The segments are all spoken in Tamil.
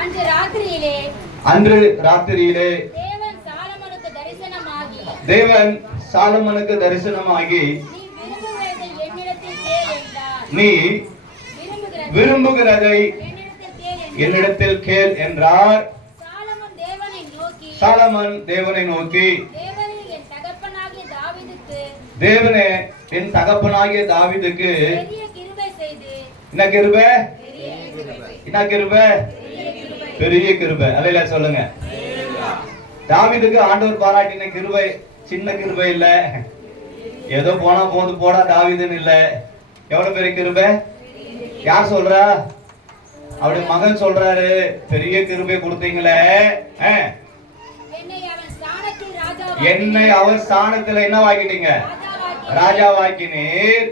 அன்று ராத்திரியிலே தேவன் சாலமனுக்கு தரிசனமாகி நீ விரும்புகிறதை என்னிடத்தில் கேள் என்றார். சாலமன் தேவனை நோக்கி, தேவனே என் தகப்பனாகிய தாவீதுக்கு என்ன கிருபை, என்ன கிருபை, பெரிய கிருபை. அல்லேலூயா சொல்லுங்க. தாவீதுக்கு ஆண்டவர் பாராட்டின கிருபை சின்ன கிருபை இல்ல, ஏதோ போனா போது போடா தாவீதுன்னு இல்ல. எவ்வளவு பெரிய கிருபை. யார் சொல்றா? அவருடைய மகன் சொல்றாரு, பெரிய கிருபை கொடுத்தீங்களே, என்னை அவர் ஸ்தானத்துல என்ன வாக்கிட்டீங்க, ராஜாவாக்கினீர்.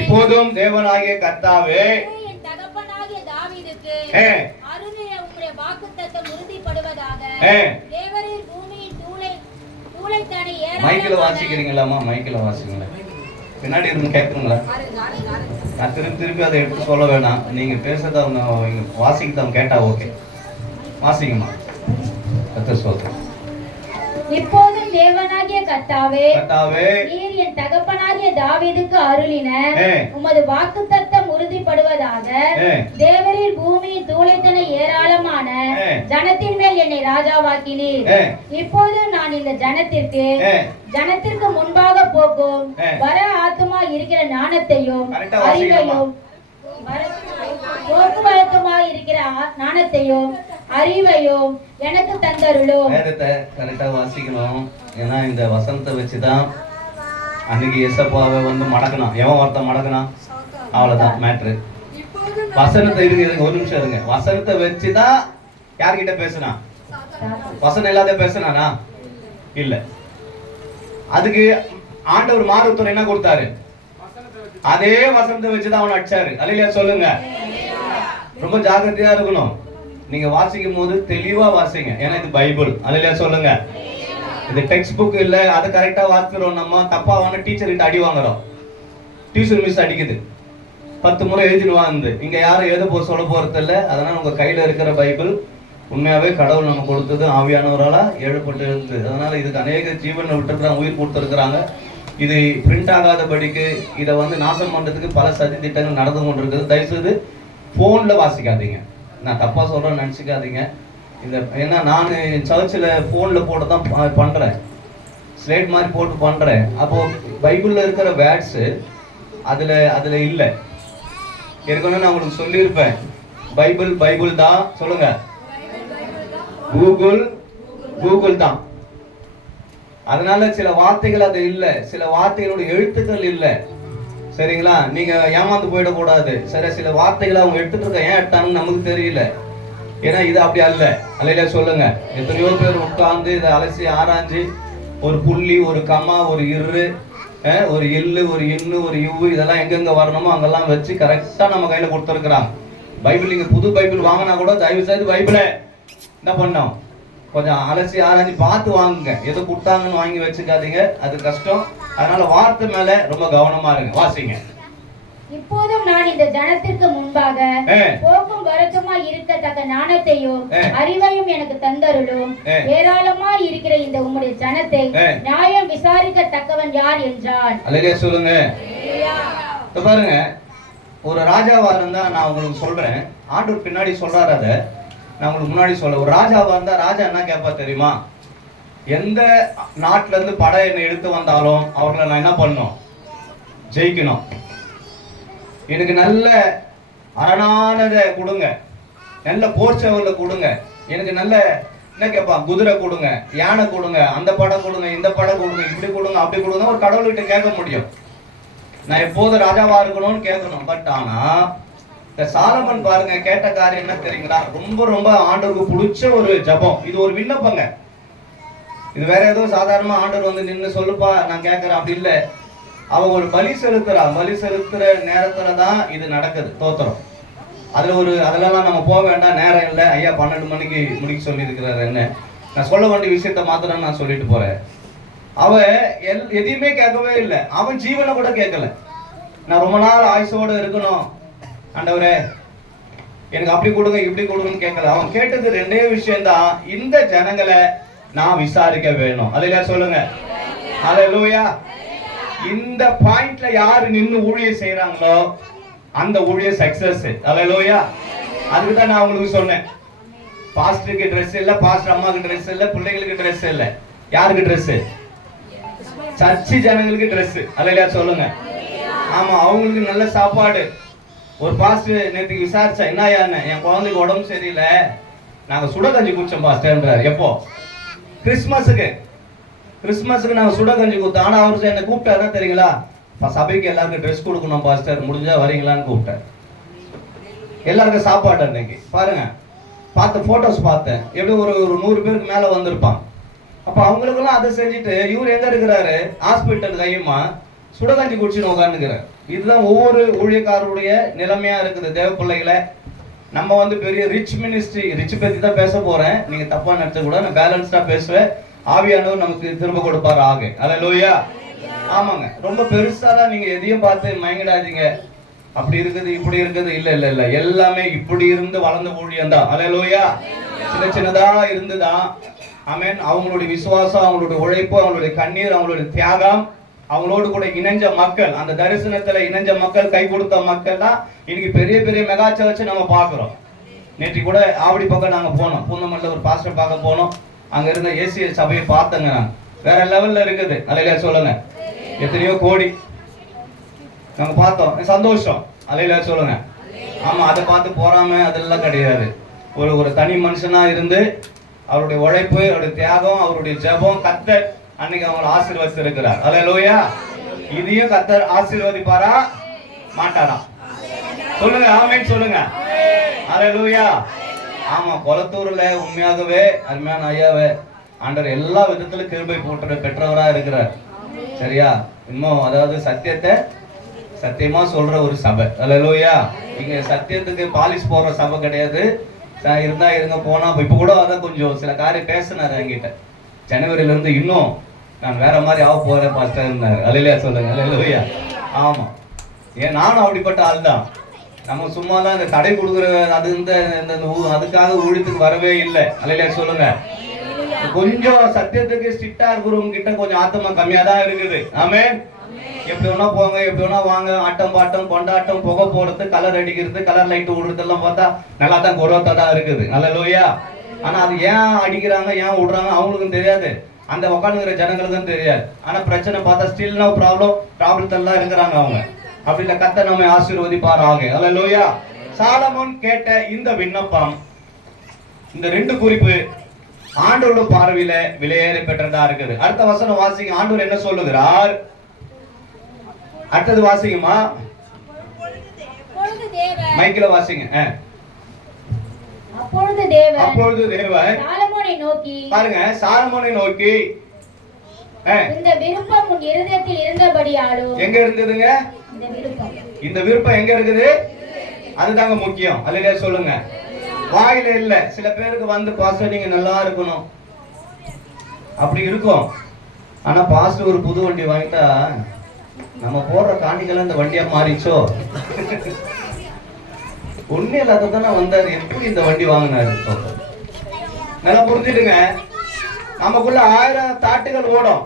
இப்போதும் தேவனாகிய கர்த்தாவே மைக்கில வாசிக்கிறீங்களாமா? மைக்கில வாசிங்களா, பின்னாடி இருந்து கேட்குறீங்களா? நான் திருப்பி அதை எடுத்து சொல்ல வேணாம், நீங்க பேசுறத அவங்க வாசிக்கிட்டவங்க கேட்டா ஓகே. வாசிங்கம்மா. கர்த்தர் சொல்றேன். இப்போதும் தேவனாகிய கர்த்தாவே, நீர் என் தகப்பனாகிய தாவீதுக்கு அருளின உமது வாக்குத்தத்தம் உறுதிப்படுவதாக. தேவரீர் பூமியின் தூளைத்தன ஏராளமான ஜனத்தின் மேல் என்னை ராஜாவாக்கினீர். இப்போது நான் இந்த ஜனத்திற்கு முன்பாக போக்கும் வர ஆத்துமா இருக்கிற ஞானத்தையும் அறிவையும் போக்குவரத்துமாய் இருக்கிற ஞானத்தையும் அறிவையும் எனக்கு தந்தருளும். கரெக்டா வாசிக்கணும். ஏன்னா இந்த வசனத்தை வச்சுதான் அன்னைக்கு ஏசப்பாவை வந்து மடக்கணும். எவன் ஒருத்தன் மடக்கணும், அவ்வளவுதான் மேட்ரு. வசனத்தை இருங்க, ஒரு நிமிஷம் இருங்க. வசனத்தை வச்சுதான் யார்கிட்ட பேசுனா? வசனம் இல்லாத பேசுனானா? இல்ல. அதுக்கு ஆண்டவர் மாறுத்துறை என்ன கொடுத்தாரு? அதே வசனத்தை வச்சுதான் அவன் அடிச்சாரு. அல்லேலூயா சொல்லுங்க. ரொம்ப ஜாக்கிரதையா இருக்கணும். நீங்க வாசிக்கும் போது தெளிவா வாசிங்க, ஏன்னா இது பைபிள். அல்லேலூயா சொல்லுங்க. இது டெக்ஸ்ட் புக் இல்ல. அது கரெக்டா வாசிக்கிறோம், நம்ம தப்பா வாங்க டீச்சர் கிட்ட அடி வாங்குறோம். டியூஷன் மிஸ் அடிக்குது, 10 முறை எழுதிடுவாங்க. இங்க யாரும் எழுத சொல்ல போறது இல்ல. அதனால உங்க கையில இருக்கிற பைபிள் உண்மையாவே கடவுள் நம்ம கொடுத்தது, ஆவியானவரால எழுப்பட்டு இருக்கு. அதனால இதுக்கு அநேக ஜீவனை விட்டுருக்காங்க, உயிர் கொடுத்துருக்குறாங்க. இது பிரிண்ட் ஆகாதபடிக்கு இதை வந்து நாசம் பண்றதுக்கு பல சதி திட்டங்கள் நடந்து கொண்டிருக்குது. தயவுசெய்து போன்ல வாசிக்காதீங்க. நான் தப்பா சொல்றேன்னு நினைச்சுக்காதீங்க. இந்த ஏன்னா நான் சர்ச்சில் போன்ல போட்டு தான் பண்றேன், ஸ்லேட் மாதிரி போட்டு பண்றேன். அப்போ பைபிள்ல இருக்கிற வேர்ட்ஸ் அதுல இல்லை. ஏற்கனவே நான் உங்களுக்கு சொல்லியிருப்பேன், பைபிள் தான். சொல்லுங்க, கூகுள் தான். அதனால சில வார்த்தைகள் அது இல்ல, சில வார்த்தைகளோட எழுத்துக்கள் இல்ல. சரிங்களா? நீங்க ஏமாந்து போயிடக்கூடாது. சரி, சில வார்த்தைகளை அவங்க எடுத்துட்டு இருக்க, ஏன் எடுத்தாங்கன்னு நமக்கு தெரியல. ஏன்னா இது அப்படி அல்ல. அல்லையில சொல்லுங்க. எத்தனையோ பேர் உட்கார்ந்து இதை அலசி ஆராய்ஞ்சு ஒரு புள்ளி, ஒரு கமா, ஒரு இரு, ஒரு எள்ளு, ஒரு இன்னு, ஒரு யுவு, இதெல்லாம் எங்கெங்க வரணுமோ அங்கெல்லாம் வச்சு கரெக்டா நம்ம கையில கொடுத்துருக்குறாங்க. பைபிள் நீங்க புது பைபிள் வாங்கினா கூட தயவு செய்து பைபிளை என்ன பண்ணோம், கொஞ்சம் அலசி ஆராய்ச்சி பார்த்து வாங்குங்க. எது கொடுத்தாங்கன்னு வாங்கி வச்சுக்காதீங்க, அது கஷ்டம். அதனால வார்த்தை மேல ரொம்ப கவனமா இருங்க. வாசிங்க. இப்போதும் நான் இந்த ஜனத்திற்கு முன்பாக போக்கும் வரத்துமா இருக்கத்தக்க ஞானத்தையும் அறிவையும் எனக்கு தந்தருளும். ஏராளமா இருக்கிற இந்த உம்முடைய ஜனத்தை நியாயம் விசாரிக்கத்தக்கவன் யார் என்றான். அல்லேலூயா சொல்லுங்க. பாருங்க, ஒரு ராஜாவா இருந்தா நான் உங்களுக்கு சொல்றேன், ஆண்டவர் பின்னாடி சொல்றாரு. அதை நான் உங்களுக்கு முன்னாடி சொல்ல, ஒரு ராஜாவா இருந்தா ராஜா என்ன கேட்பா தெரியுமா? எந்த நாட்டுல இருந்து படை என்ன எடுத்து வந்தாலும் அவர்களை நான் என்ன பண்ணணும், ஜெயிக்கணும். எனக்கு நல்ல அரணானதை கொடுங்க, நல்ல போர்ச்சவர்களை கொடுங்க, எனக்கு நல்ல என்ன கேட்பா, குதிரை கொடுங்க, யானை கொடுங்க, அந்த படம் கொடுங்க, இந்த படம் கொடுங்க, இப்படி கொடுங்க, அப்படி கொடுங்க. ஒரு கடவுள்கிட்ட கேட்க முடியும், நான் எப்போது ராஜாவா இருக்கணும்னு கேட்கணும். பட் ஆனா இந்த சாலமன் பாருங்க, கேட்ட காரியம் என்ன தெரியுங்களா? ரொம்ப ரொம்ப ஆண்டவருக்கு பிடிச்ச ஒரு ஜபம். இது ஒரு விண்ணப்பங்க. இது வேற ஏதோ சாதாரணமா ஆண்டவர் வந்து நின்று சொல்லுப்பா நான் கேட்கறேன் அப்படி இல்லை. அவ ஒரு பலி செலுத்துற நேரத்துலதான் இது நடக்குது, தோத்திரம். அதெல்லாம் நம்ம போக வேண்டாம், நேரம் இல்லை. ஐயா 12 மணிக்கு முடிக்க சொல்லி இருக்கிறாரு. என்ன நான் சொல்ல வேண்டிய விஷயத்த மாத்திரம் நான் சொல்லிட்டு போறேன். அவ எதையுமே கேட்கவே இல்லை. அவன் ஜீவனை கூட கேட்கல. நான் ரொம்ப நாள் ஆயுசோடு இருக்கணும் ஆண்டவரே, எனக்கு அப்படி கொடுங்க இப்படி கொடுங்கன்னு கேட்கல. அவன் கேட்டது ரெண்டே விஷயம்தான், இந்த ஜனங்களை நான் விசாரிக்க வேணும். அல்லேலூயா சொல்லுங்க. அல்லேலூயா. இந்த பாயிண்ட்ல யாரு நின்னு ஊழியம் செய்யறாங்களோ அந்த ஊழியம் சக்சஸ். அல்லேலூயா. அதுக்கு தான் நான் உங்களுக்கு சொன்னேன், பாஸ்டருக்கு ட்ரெஸ் இல்ல, பாஸ்டர் அம்மாவுக்கு ட்ரெஸ் இல்ல, பிள்ளைங்களுக்கு ட்ரெஸ் இல்ல. யாருக்கு ட்ரெஸ்? சர்ச்சு ஜனங்களுக்கு ட்ரெஸ். அல்லேலூயா சொல்லுங்க. ஆமா, அவங்களுக்கு நல்ல சாப்பாடு. ஒரு பாஸ்டர் நேற்றுக்கு விசாரிச்சா, என்னையான்னு, என் குழந்தைக்கு உடம்பு சரியில்லை, நாங்க சுட கஞ்சி குடிச்சோம் பாஸ்டர்ன்றார். எப்போ? கிறிஸ்மஸுக்கு நாங்க சுட கஞ்சி கொடுத்தோம். ஆனா அவர் என்ன கூப்பிட்டாரு தெரியுங்களா, சபைக்கு எல்லாருக்கும் ட்ரெஸ் கொடுக்கணும் பாஸ்டர், முடிஞ்சா வரீங்களான்னு கூப்பிட்டார். எல்லாருக்கும் சாப்பாடு. அன்னைக்கு பாருங்க, பார்த்த போட்டோஸ் பார்த்தேன், எப்படி ஒரு 100 பேருக்கு மேல வந்திருப்பான். அப்ப அவங்களுக்கெல்லாம் அதை செஞ்சுட்டு இவர் எங்க இருக்கிறாரு? ஹாஸ்பிட்டல் கையுமா சுடகஞ்சி குடிச்சுன்னு உட்காந்துக்கிறார். இதுதான் ஒவ்வொரு ஊழியக்காரருடைய நிலைமையா இருக்குது. தேவ பிள்ளைகளை, நம்ம வந்து பெரிய ரிச் மினிஸ்ட்ரி, ரிச் பத்தி தான் பேச போறேன், நீங்க தப்பா நினைச்ச கூட, நான் பேலன்ஸ்டா பேசுவேன். ஆவியானவர் நமக்கு திரும்ப கொடுப்பாரு. ஆக அல்லேலூயா. ஆமாங்க, ரொம்ப பெருசாலாம் நீங்க எதையும் பார்த்து மயங்கிடாதீங்க. அப்படி இருக்குது இப்படி இருக்குது, இல்ல இல்ல இல்ல, எல்லாமே இப்படி இருந்து வளர்ந்த ஊழியம் தான். அல்லேலூயா. சின்ன சின்னதா இருந்துதான். ஆமென். அவங்களுடைய விசுவாசம், அவங்களுடைய உழைப்பு, அவங்களுடைய கண்ணீர், அவங்களுடைய தியாகம், அவங்களோடு கூட இணைஞ்ச மக்கள், அந்த தரிசனத்துல இணைஞ்ச மக்கள், கை கொடுத்த மக்கள் தான் இன்னைக்கு பெரிய பெரிய மெகா சர்ச் நம்ம பாக்குறோம். நேற்று கூட ஆவடி பக்கம் நாங்க போனோம், பூந்தமல்லில ஒரு பாஸ்டர் பார்க்க போனோம். அங்க இருந்த ஏசிய சபையை பார்த்தங்க, நான் வேற லெவல்ல இருக்குது. அல்லேலூயா சொல்லுங்க. எத்தனையோ கோடி நாங்க பார்த்தோம், சந்தோஷம். அல்லேலூயா சொல்லுங்க. ஆமா, அதை பார்த்து போறாம அதெல்லாம் கிடையாது. ஒரு தனி மனுஷனா இருந்து அவருடைய உழைப்பு, அவருடைய தியாகம், அவருடைய ஜெபம், கர்த்தர் அன்னைக்கு அவங்களை ஆசீர்வதிச்சிருக்கிறார். அல்லேலூயா. இதையும் கர்த்தர் ஆசீர்வதிப்பாரா மாட்டாரா? சொல்லுங்க, ஆமென் சொல்லுங்க. அல்லேலூயா. ஆமா, கொளத்தூர்ல உண்மையாகவே அருமையான ஐயாவே ஆண்டவர் எல்லா விதத்திலும் கிருபை போட்டு பெற்றவரா இருக்கிறார். சரியா? இன்னும் அதாவது சத்தியத்தை சத்தியமா சொல்ற ஒரு சபை. அல்லேலூயா. இங்க சத்தியத்துக்கு பாலிஷ் போடுற சபை கிடையாது. இருந்தா இருங்க, போனா இப்ப கூட அதான் கொஞ்சம் சில காரியம் பேசினாரு என்கிட்ட. ஜனவரியில இருந்து இன்னும் நான் வேற மாதிரி ஆக போறேன் பாஸ்டர் இருந்தாரு. அல்லேலூயா சொல்லுங்க. அல்லேலூயா. ஆமா, ஏன் நானும் அப்படிப்பட்ட ஆள் தான். நம்ம சும்மா தான் இந்த கடை கொடுக்குற அது இந்த அதுக்காக ஊழியத்துக்கு வரவே இல்லை. அல்லேலூயா சொல்லுங்க. கொஞ்சம் சத்தியத்துக்கு ஸ்ட்ரிக்டா இருக்கிறவங்க கிட்ட கொஞ்சம் ஆத்தமா கம்மியா தான் இருக்குது. ஆமென். எப்படி வேணா போங்க, எப்படி வேணா வாங்க, ஆட்டம் பாட்டம் கொண்டாட்டம், புகை போடுறது, கலர் அடிக்கிறது, கலர் லைட் விடுறது எல்லாம் பார்த்தா நல்லா தான் குரோத்தா தான் இருக்குது. அல்லேலூயா. ஆனா அது ஏன் அடிக்கிறாங்க, ஏன் விடுறாங்க அவங்களுக்கும் தெரியாது, அந்த உட்காந்துக்கிற ஜனங்களுக்கும் தெரியாது. ஆனா பிரச்சனை பார்த்தா ஸ்டில் நோ ப்ராப்ளத்தெல்லாம் இருக்கிறாங்க அவங்க. அப்படி இந்த கர்த்தர் நம்மை ஆசீர்வதிப்பாராக. அல்லேலூயா. சாலமோன் கேட்ட இந்த விண்ணப்பம், இந்த 2 குறிப்பு ஆண்டவரோட பார்வையில விலையேற பெற்றதா இருக்குது. அடுத்த வசனம் வாசிங்க. ஆண்டவர் என்ன சொல்லுகிறார்? அடுத்தது வாசிங்கம்மா, மைக்கில வாசிங்க. அப்பொழுது தேவன் சாலமோனை நோக்கி, பாருங்க, சாலமோனை நோக்கி, இந்த விருப்பம் உன் இருதயத்தில் இருந்தபடியாலும். எங்க இருந்ததுங்க இந்த விருப்பம்? எங்க இருக்குது? அதுதாங்க முக்கியம். அல்லேலூயா சொல்லுங்க. வாயில இல்ல. சில பேருக்கு வந்து பாஸ்டர் நீங்க நல்லா இருக்கணும் அப்படி இருக்கும். ஆனா பாஸ்டர் ஒரு புது வண்டி வாங்கிட்டா நம்ம போடுற காணிக்கெல்லாம் இந்த வண்டியா மாறிச்சோ. உண்மையில அதுதானே வந்தாரு, எப்படி இந்த வண்டி வாங்கினாரு? நல்லா புரிஞ்சுடுங்க. நமக்குள்ள 1000 தாட்டுகள் ஓடும்.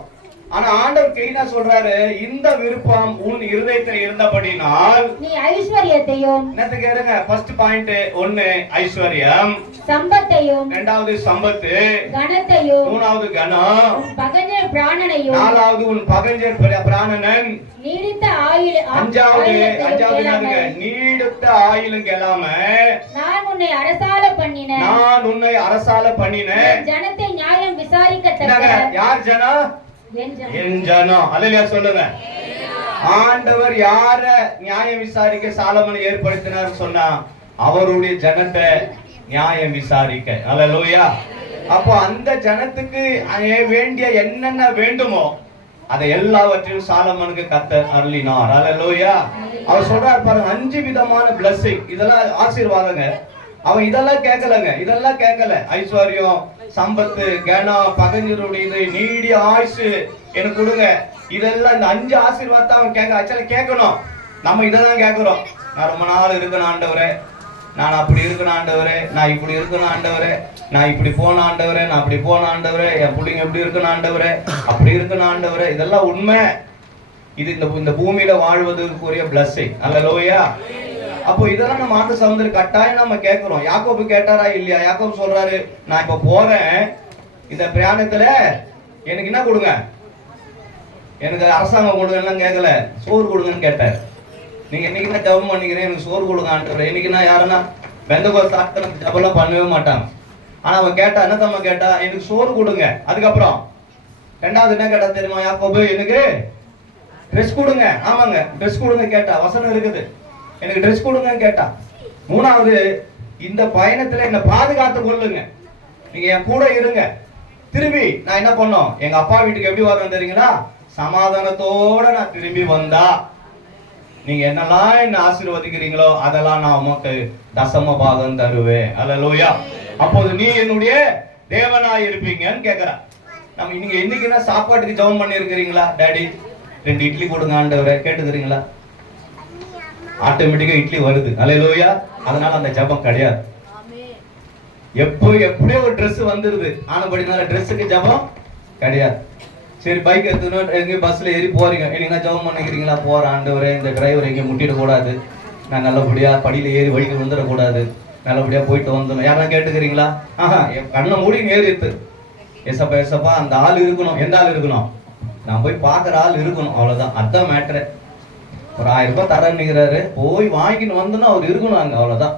ஆனா ஆண்டவர் கிளீனா சொல்றாரு, இந்த விருப்பம் உன் இருதயத்தில் இருந்தபடினால் நீ ஐஸ்வரியத்தையும், என்னத்துக்கு இருங்க, ஃபர்ஸ்ட் பாயிண்ட் 1 ஐஸ்வரியம், சம்பத்தையும், 2வது சம்பத்து, கனத்தையும், 3வது கனம், உன் பகஞ்சர் பிராணனையும், 4வது உன் பகஞ்சர் பிராணனன், நீடித்த ஆயுள், 5வது நீடித்த ஆயுளும் கெல்லாம நான் உன்னை அரசாள பண்ணின ஜனத்தை நியாயம் விசாரிக்கத்தக்க. யார் ஜனம்? என் ஜனம். அல்லேலூயா சொல்லுங்க. ஆண்டவர் யார நியாயம் விசாரிக்க சாலமோனை ஏற்படுத்தினார் சொன்னா, அவருடைய ஜனத்தை நியாயம் விசாரிக்க. அல்லேலூயா. அப்போ அந்த ஜனத்துக்கு வேண்டிய என்னென்ன வேண்டுமோ அதை எல்லாவற்றையும் சாலமோனுக்கு கர்த்தர் அருளினார். அல்லேலூயா. அவர் சொல்றார் பாருங்க, 5 விதமான blessing. இதெல்லாம் ஆசீர்வாதங்க. அவன் இதெல்லாம் கேட்கலங்க, இதெல்லாம் கேட்கல. ஐஸ்வர்யம், சம்பத்து, கனம், பகஞ்சருடையது, நீடிய ஆயுசு எனக்கு கொடுங்க, இதெல்லாம் இந்த 5 ஆசீர்வாதத்தை அவன் கேட்கணும். நம்ம இதெல்லாம் கேட்கிறோம். நான் ரொம்ப நாள் இருக்கணும் ஆண்டவரே, நான் அப்படி இருக்கணும் ஆண்டவரே, நான் இப்படி இருக்கணும் ஆண்டவரே, நான் இப்படி போன ஆண்டவரே, நான் அப்படி போன ஆண்டவரே, என் பிள்ளைங்க எப்படி இருக்கணும் ஆண்டவரே, அப்படி இருக்கணும் ஆண்டவரே. இதெல்லாம் உண்மை. இது இந்த பூமியில வாழ்வதற்குரிய பிளஸிங். அல்லேலூயா. அப்போ இதெல்லாம் நம்ம ஆண்டு சமுதிர கட்டாயம் நம்ம கேட்கிறோம். யாக்கோபு கேட்டாரா இல்லையா? யாக்கோபு சொல்றாரு, நான் இப்ப போறேன், இந்த பிரயாணத்துல எனக்கு என்ன கொடுங்க, எனக்கு அரசாங்கம் கொடுங்கன்னு கேட்கல, சோறு கொடுங்கன்னு கேட்டார். நீங்க என்னைக்கு தான் ஜபம் பண்ணிக்கிறேன், எனக்கு சோறு கொடுங்க ஆண்டவரே. என்னைக்குன்னா யாருன்னா பெந்தகோஸ்து ஆட்கள் ஜபம்லாம் பண்ணவே மாட்டாங்க. ஆனா அவன் கேட்டா, என்ன தம்மா கேட்டா, எனக்கு சோறு கொடுங்க. அதுக்கப்புறம் ரெண்டாவது என்ன கேட்டா தெரியுமா யாக்கோபு? எனக்கு ட்ரெஸ் கொடுங்க. ஆமாங்க, ட்ரெஸ் கொடுங்க கேட்டா, வசனம் இருக்குது, எனக்கு ட்ரெஸ் கொடுங்க கேட்டா. மூணாவது, இந்த பயணத்துல என்ன பாதுகாத்து கொள்ளுங்க, நீங்க என் கூட இருங்க. திரும்பி நான் என்ன பண்ணோம், எங்க அப்பா வீட்டுக்கு எப்படி வரணும் தெரியுங்களா? சமாதானத்தோட நான் திரும்பி வந்தா நீங்க என்னெல்லாம் என்ன ஆசீர்வதிக்கிறீங்களோ அதெல்லாம் நான் உமக்கு தசம பாகம் தருவேன். அல்லேலூயா. அப்போது நீ என்னுடைய தேவனாய் இருப்பீங்கன்னு கேக்குறா. நம்ம நீங்க இன்னைக்கு சாப்பாட்டுக்கு ஜெபம் பண்ணி இருக்கிறீங்களா? டாடி 2 இட்லி கொடுங்க ஆண்டவரே கேட்டுக்கிறீங்களா? ஆட்டோமேட்டிக்கா இட்லி வருது. அல்லேலூயா. அதனால அந்த ஜெபம் கிடையாது. எப்படியோ ஒரு ட்ரெஸ் வந்துருது, ஆனபடினால ட்ரெஸ்ஸுக்கு ஜெபம் கிடையாது. சரி, பைக் எடுத்துன்னு எங்க பஸ்ல ஏறி போறீங்க, நீங்க ஜெபம் பண்ணிக்கிறீங்களா? போற ஆண்டவரே, இந்த டிரைவர் எங்க முட்டிடக்கூடாது, நான் நல்லபடியா படியில ஏறி வழிக்கு வந்துடக்கூடாது, நல்லபடியா போயிட்டு வந்துடணும், யாரெல்லாம் கேட்டுக்கிறீங்களா? ஆஹா, என் கண்ணை மூடி ஏறித்து எசப்பா எசப்பா அந்த ஆள் இருக்கணும். எந்த ஆள் இருக்கணும்? நான் போய் பாக்குற ஆள் இருக்கணும். அவ்வளவுதான், அதான் மேட்ரு. ஒரு 1000 ரூபாய் தரேன்னுங்கிறாரு, போய் வாங்கிட்டு வந்தோன்னா அவர் இருக்கணும் அங்க. அவ்வளவுதான்.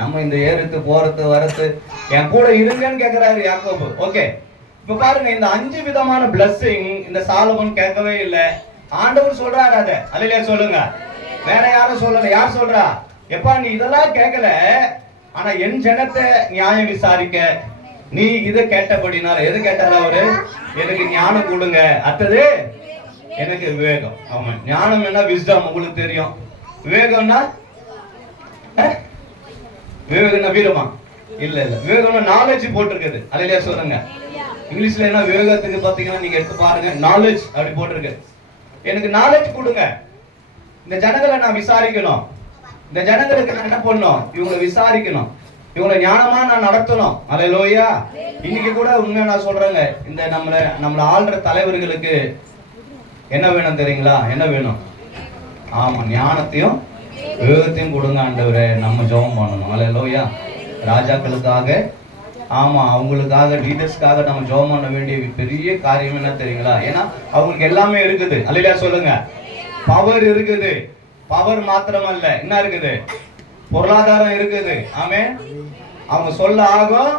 நம்ம இந்த ஏறுத்து போறது வரத்து என் கூட இருங்கன்னு கேக்குறாரு யாக்கோபு. ஓகே, இப்ப பாருங்க, இந்த 5 விதமான பிளஸிங் இந்த சாலமோன் கேட்கவே இல்லை. ஆண்டவர் சொல்றாரு அத. அல்லேலூயா சொல்லுங்க. வேற யாரும் சொல்லல. யார் சொல்றா? எப்பா நீ இதெல்லாம் கேட்கல, ஆனா என் ஜனத்தை நியாயம் விசாரிக்க நீ இதை கேட்டபடினால. எது கேட்டாரு அவரு? எனக்கு ஞானம் கொடுங்க. அடுத்தது எனக்கு விவேகம். ஆமா, ஞானம் என்ன? விஸ்டம். உங்களுக்கு தெரியும். விவேகம்னா விவேகம் வீரமா? இல்ல இல்ல, விவேகம் நாலேஜ் போட்டிருக்குது. அல்லேலூயா சொல்லுங்க. இங்கிலீஷ்ல என்ன விவேகத்துக்கு பாத்தீங்கன்னா நீங்க எடுத்து பாருங்க, நாலேஜ் அப்படி போட்டிருக்கு. எனக்கு நாலேஜ் கொடுங்க. இந்த ஜனங்களை நான் விசாரிக்கணும். இந்த ஜனங்களுக்கு நான் என்ன பண்ணணும்? இவங்களை விசாரிக்கணும், இவங்களை ஞானமா நான் நடத்தணும். அல்லேலூயா. இன்னைக்கு கூட உண்மையா நான் சொல்றேங்க, இந்த நம்மள ஆள்ற தலைவர்களுக்கு என்ன வேணும் தெரியுங்களா? என்ன வேணும்? ஆமா, ஞானத்தையும் விவேகத்தையும் கொடுங்க ஆண்டவரே. நம்ம ஜெபம் பண்ணணும். அல்லேலூயா. ராஜாக்களுக்காக, ஆமா, அவங்களுக்காக, லீடர்ஸ்க்காக நம்ம ஜெபம் பண்ண வேண்டிய பெரிய காரியம் என்ன தெரியுங்களா? ஏன்னா அவங்களுக்கு எல்லாமே இருக்குது. அல்லேலூயா சொல்லுங்க. பவர் இருக்குது. பவர் மாத்திரமல்ல, என்ன இருக்குது? பொருளாதாரம் இருக்குது. ஆமே, அவங்க சொல்ல ஆகும்.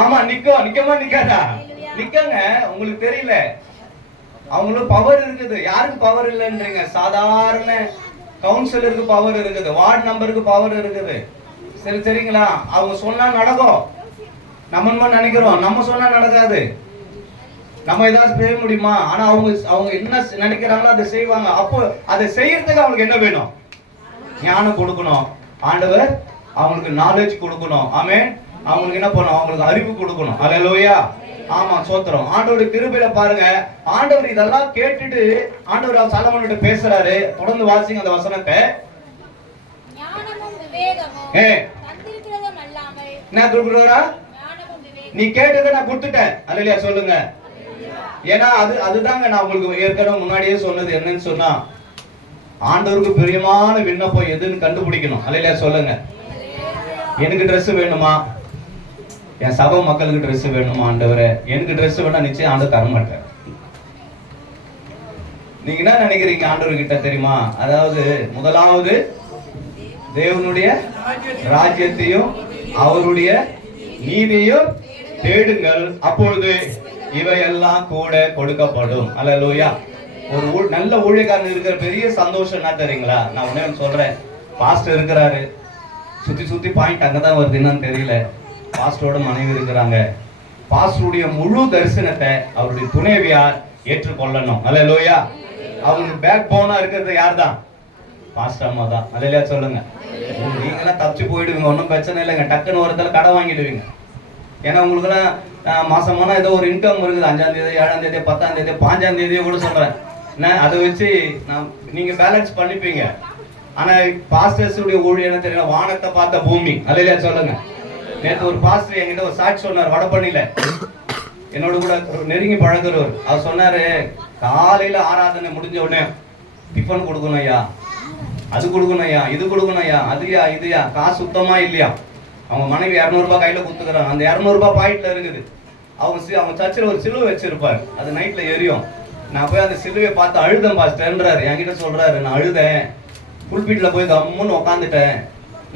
ஆமா, நிக்கமா நிக்காதா? நிக்கங்க. உங்களுக்கு தெரியல, அவங்களுக்கு பவர் இருக்குது. யாருக்கு பவர் இல்லைன்றீங்க? சாதாரண கவுன்சிலருக்கு பவர் இருக்குது, வார்டு நம்பருக்கு பவர் இருக்குது. சரி, சரிங்களா? அவங்க சொன்னா நடக்கும். நம்ம நினைக்கிறோம் நம்ம சொன்னா நடக்காது. நம்ம ஏதாவது செய்ய முடியுமா? ஆனா அவங்க என்ன நினைக்கிறாங்களோ அதை செய்வாங்க. அப்போ அதை செய்யறதுக்கு அவங்களுக்கு என்ன வேணும்? ஞானம் கொடுக்கணும். ஆண்டவர் அவங்களுக்கு நாலேஜ் கொடுக்கணும். ஆமே, அவங்களுக்கு என்ன பண்ணணும்? அவங்களுக்கு அறிவு கொடுக்கணும். அல்லேலூயா. ஆமா, சோத்திரம். ஆண்டவருடைய கிருபையில பாருங்க, ஆண்டவர் இதெல்லாம் கேட்டுட்டு ஆண்டவர் சாலமோன்கிட்ட பேசுறாரு. தொடர்ந்து வாசிங்க அந்த வசனத்தை. என்ன கொடுக்குறா? நீ கேட்டதை நான் கொடுத்துட்டேன். அல்லேலூயா சொல்லுங்க. ஏன்னா அதுதாங்க நான் உங்களுக்கு ஏற்கனவே முன்னாடியே சொன்னது. என்னன்னு சொன்னா, ஆண்டவருக்கு பிரியமான விண்ணப்பம் எதுன்னு கண்டுபிடிக்கணும். அல்லேலூயா சொல்லுங்க. எனக்கு ட்ரெஸ் வேணுமா? என் சபை மக்களுக்கு ட்ரெஸ் வேணுமா? ஆண்டவரே எனக்கு ட்ரெஸ் வேணா, நிச்சயம் ஆண்டவர் தர மாட்டேன். நீங்க என்ன நினைக்கிறீங்க ஆண்டவர் கிட்ட தெரியுமா? அதாவது முதலாவது தேவனுடைய ராஜ்யத்தையும் அவருடைய நீதியையும் தேடுங்கள், அப்பொழுது இவையெல்லாம் கூட கொடுக்கப்படும். அல்லேலூயா. ஒரு நல்ல ஊழியக்காரன் இருக்கிற பெரிய சந்தோஷம் என்ன தெரியுங்களா? நான் உடனே சொல்றேன், பாஸ்டர் இருக்கிறாரு, சுத்தி பாயிண்ட் அங்கதான் வருது, என்னன்னு தெரியல. பாஸ்டரோட மனைவி இருக்கிறாங்க. பாஸ்டருடைய முழு தரிசனத்தை அவருடைய துணைவியார் ஏற்றுக்கொள்ளணும். அல்லேலூயா. அவங்களுக்கு பேக் போனா இருக்கிறது யார் தான்? பாஸ்டர் அம்மா தான். அல்லேலூயா சொல்லுங்க. நீங்களாம் தப்பிச்சு போயிடுவீங்க, ஒன்றும் பிரச்சனை இல்லைங்க. டக்குன்னு ஒருத்தர கடை வாங்கிடுவீங்க. ஏன்னா உங்களுக்குலாம் மாசமான ஏதோ ஒரு இன்கம் இருக்குது. 5ஆம் தேதி, 7ஆம் தேதி, 10ஆம் தேதி, 5ஆம் தேதியோ கூட சொல்றேன். என்ன அதை வச்சு நீங்க பேலன்ஸ் பண்ணிப்பீங்க. ஆனா பாஸ்டர்ஸுடைய ஊழியம் என்ன தெரியும்? வானத்தை பார்த்த பூமி. அல்லையா சொல்லுங்க. நேற்று ஒரு பாஸ்டர் என்கிட்ட ஒரு சாட்சி சொன்னார். வடபண்ணில என்னோட கூட நெருங்கி பழகுறவர். அவர் சொன்னாரு, காலையில ஆராதனை முடிஞ்ச உடனே டிஃபன் கொடுக்கணும் ஐயா, அது கொடுக்கணும் ஐயா, இது கொடுக்கணும் ஐயா, அதுயா இதுயா, காசு சுத்தமா இல்லையா. அவங்க மனைவி 200 ரூபாய் கையில கொடுத்துக்கிறாங்க. அந்த 200 ரூபாய் பாயிண்ட்ல இருக்குது. அவங்க சர்ச்சில் ஒரு சிலுவை வச்சிருப்பாரு, அது நைட்ல எரியும். நான் போய் அந்த சிலுவையை பார்த்து அழுதேன் பாஸ்டர்ன்றாரு. என்கிட்ட சொல்றாரு, நான் அழுதேன், புல்பீட்ல போய் கம்முன்னு உட்காந்துட்டேன்.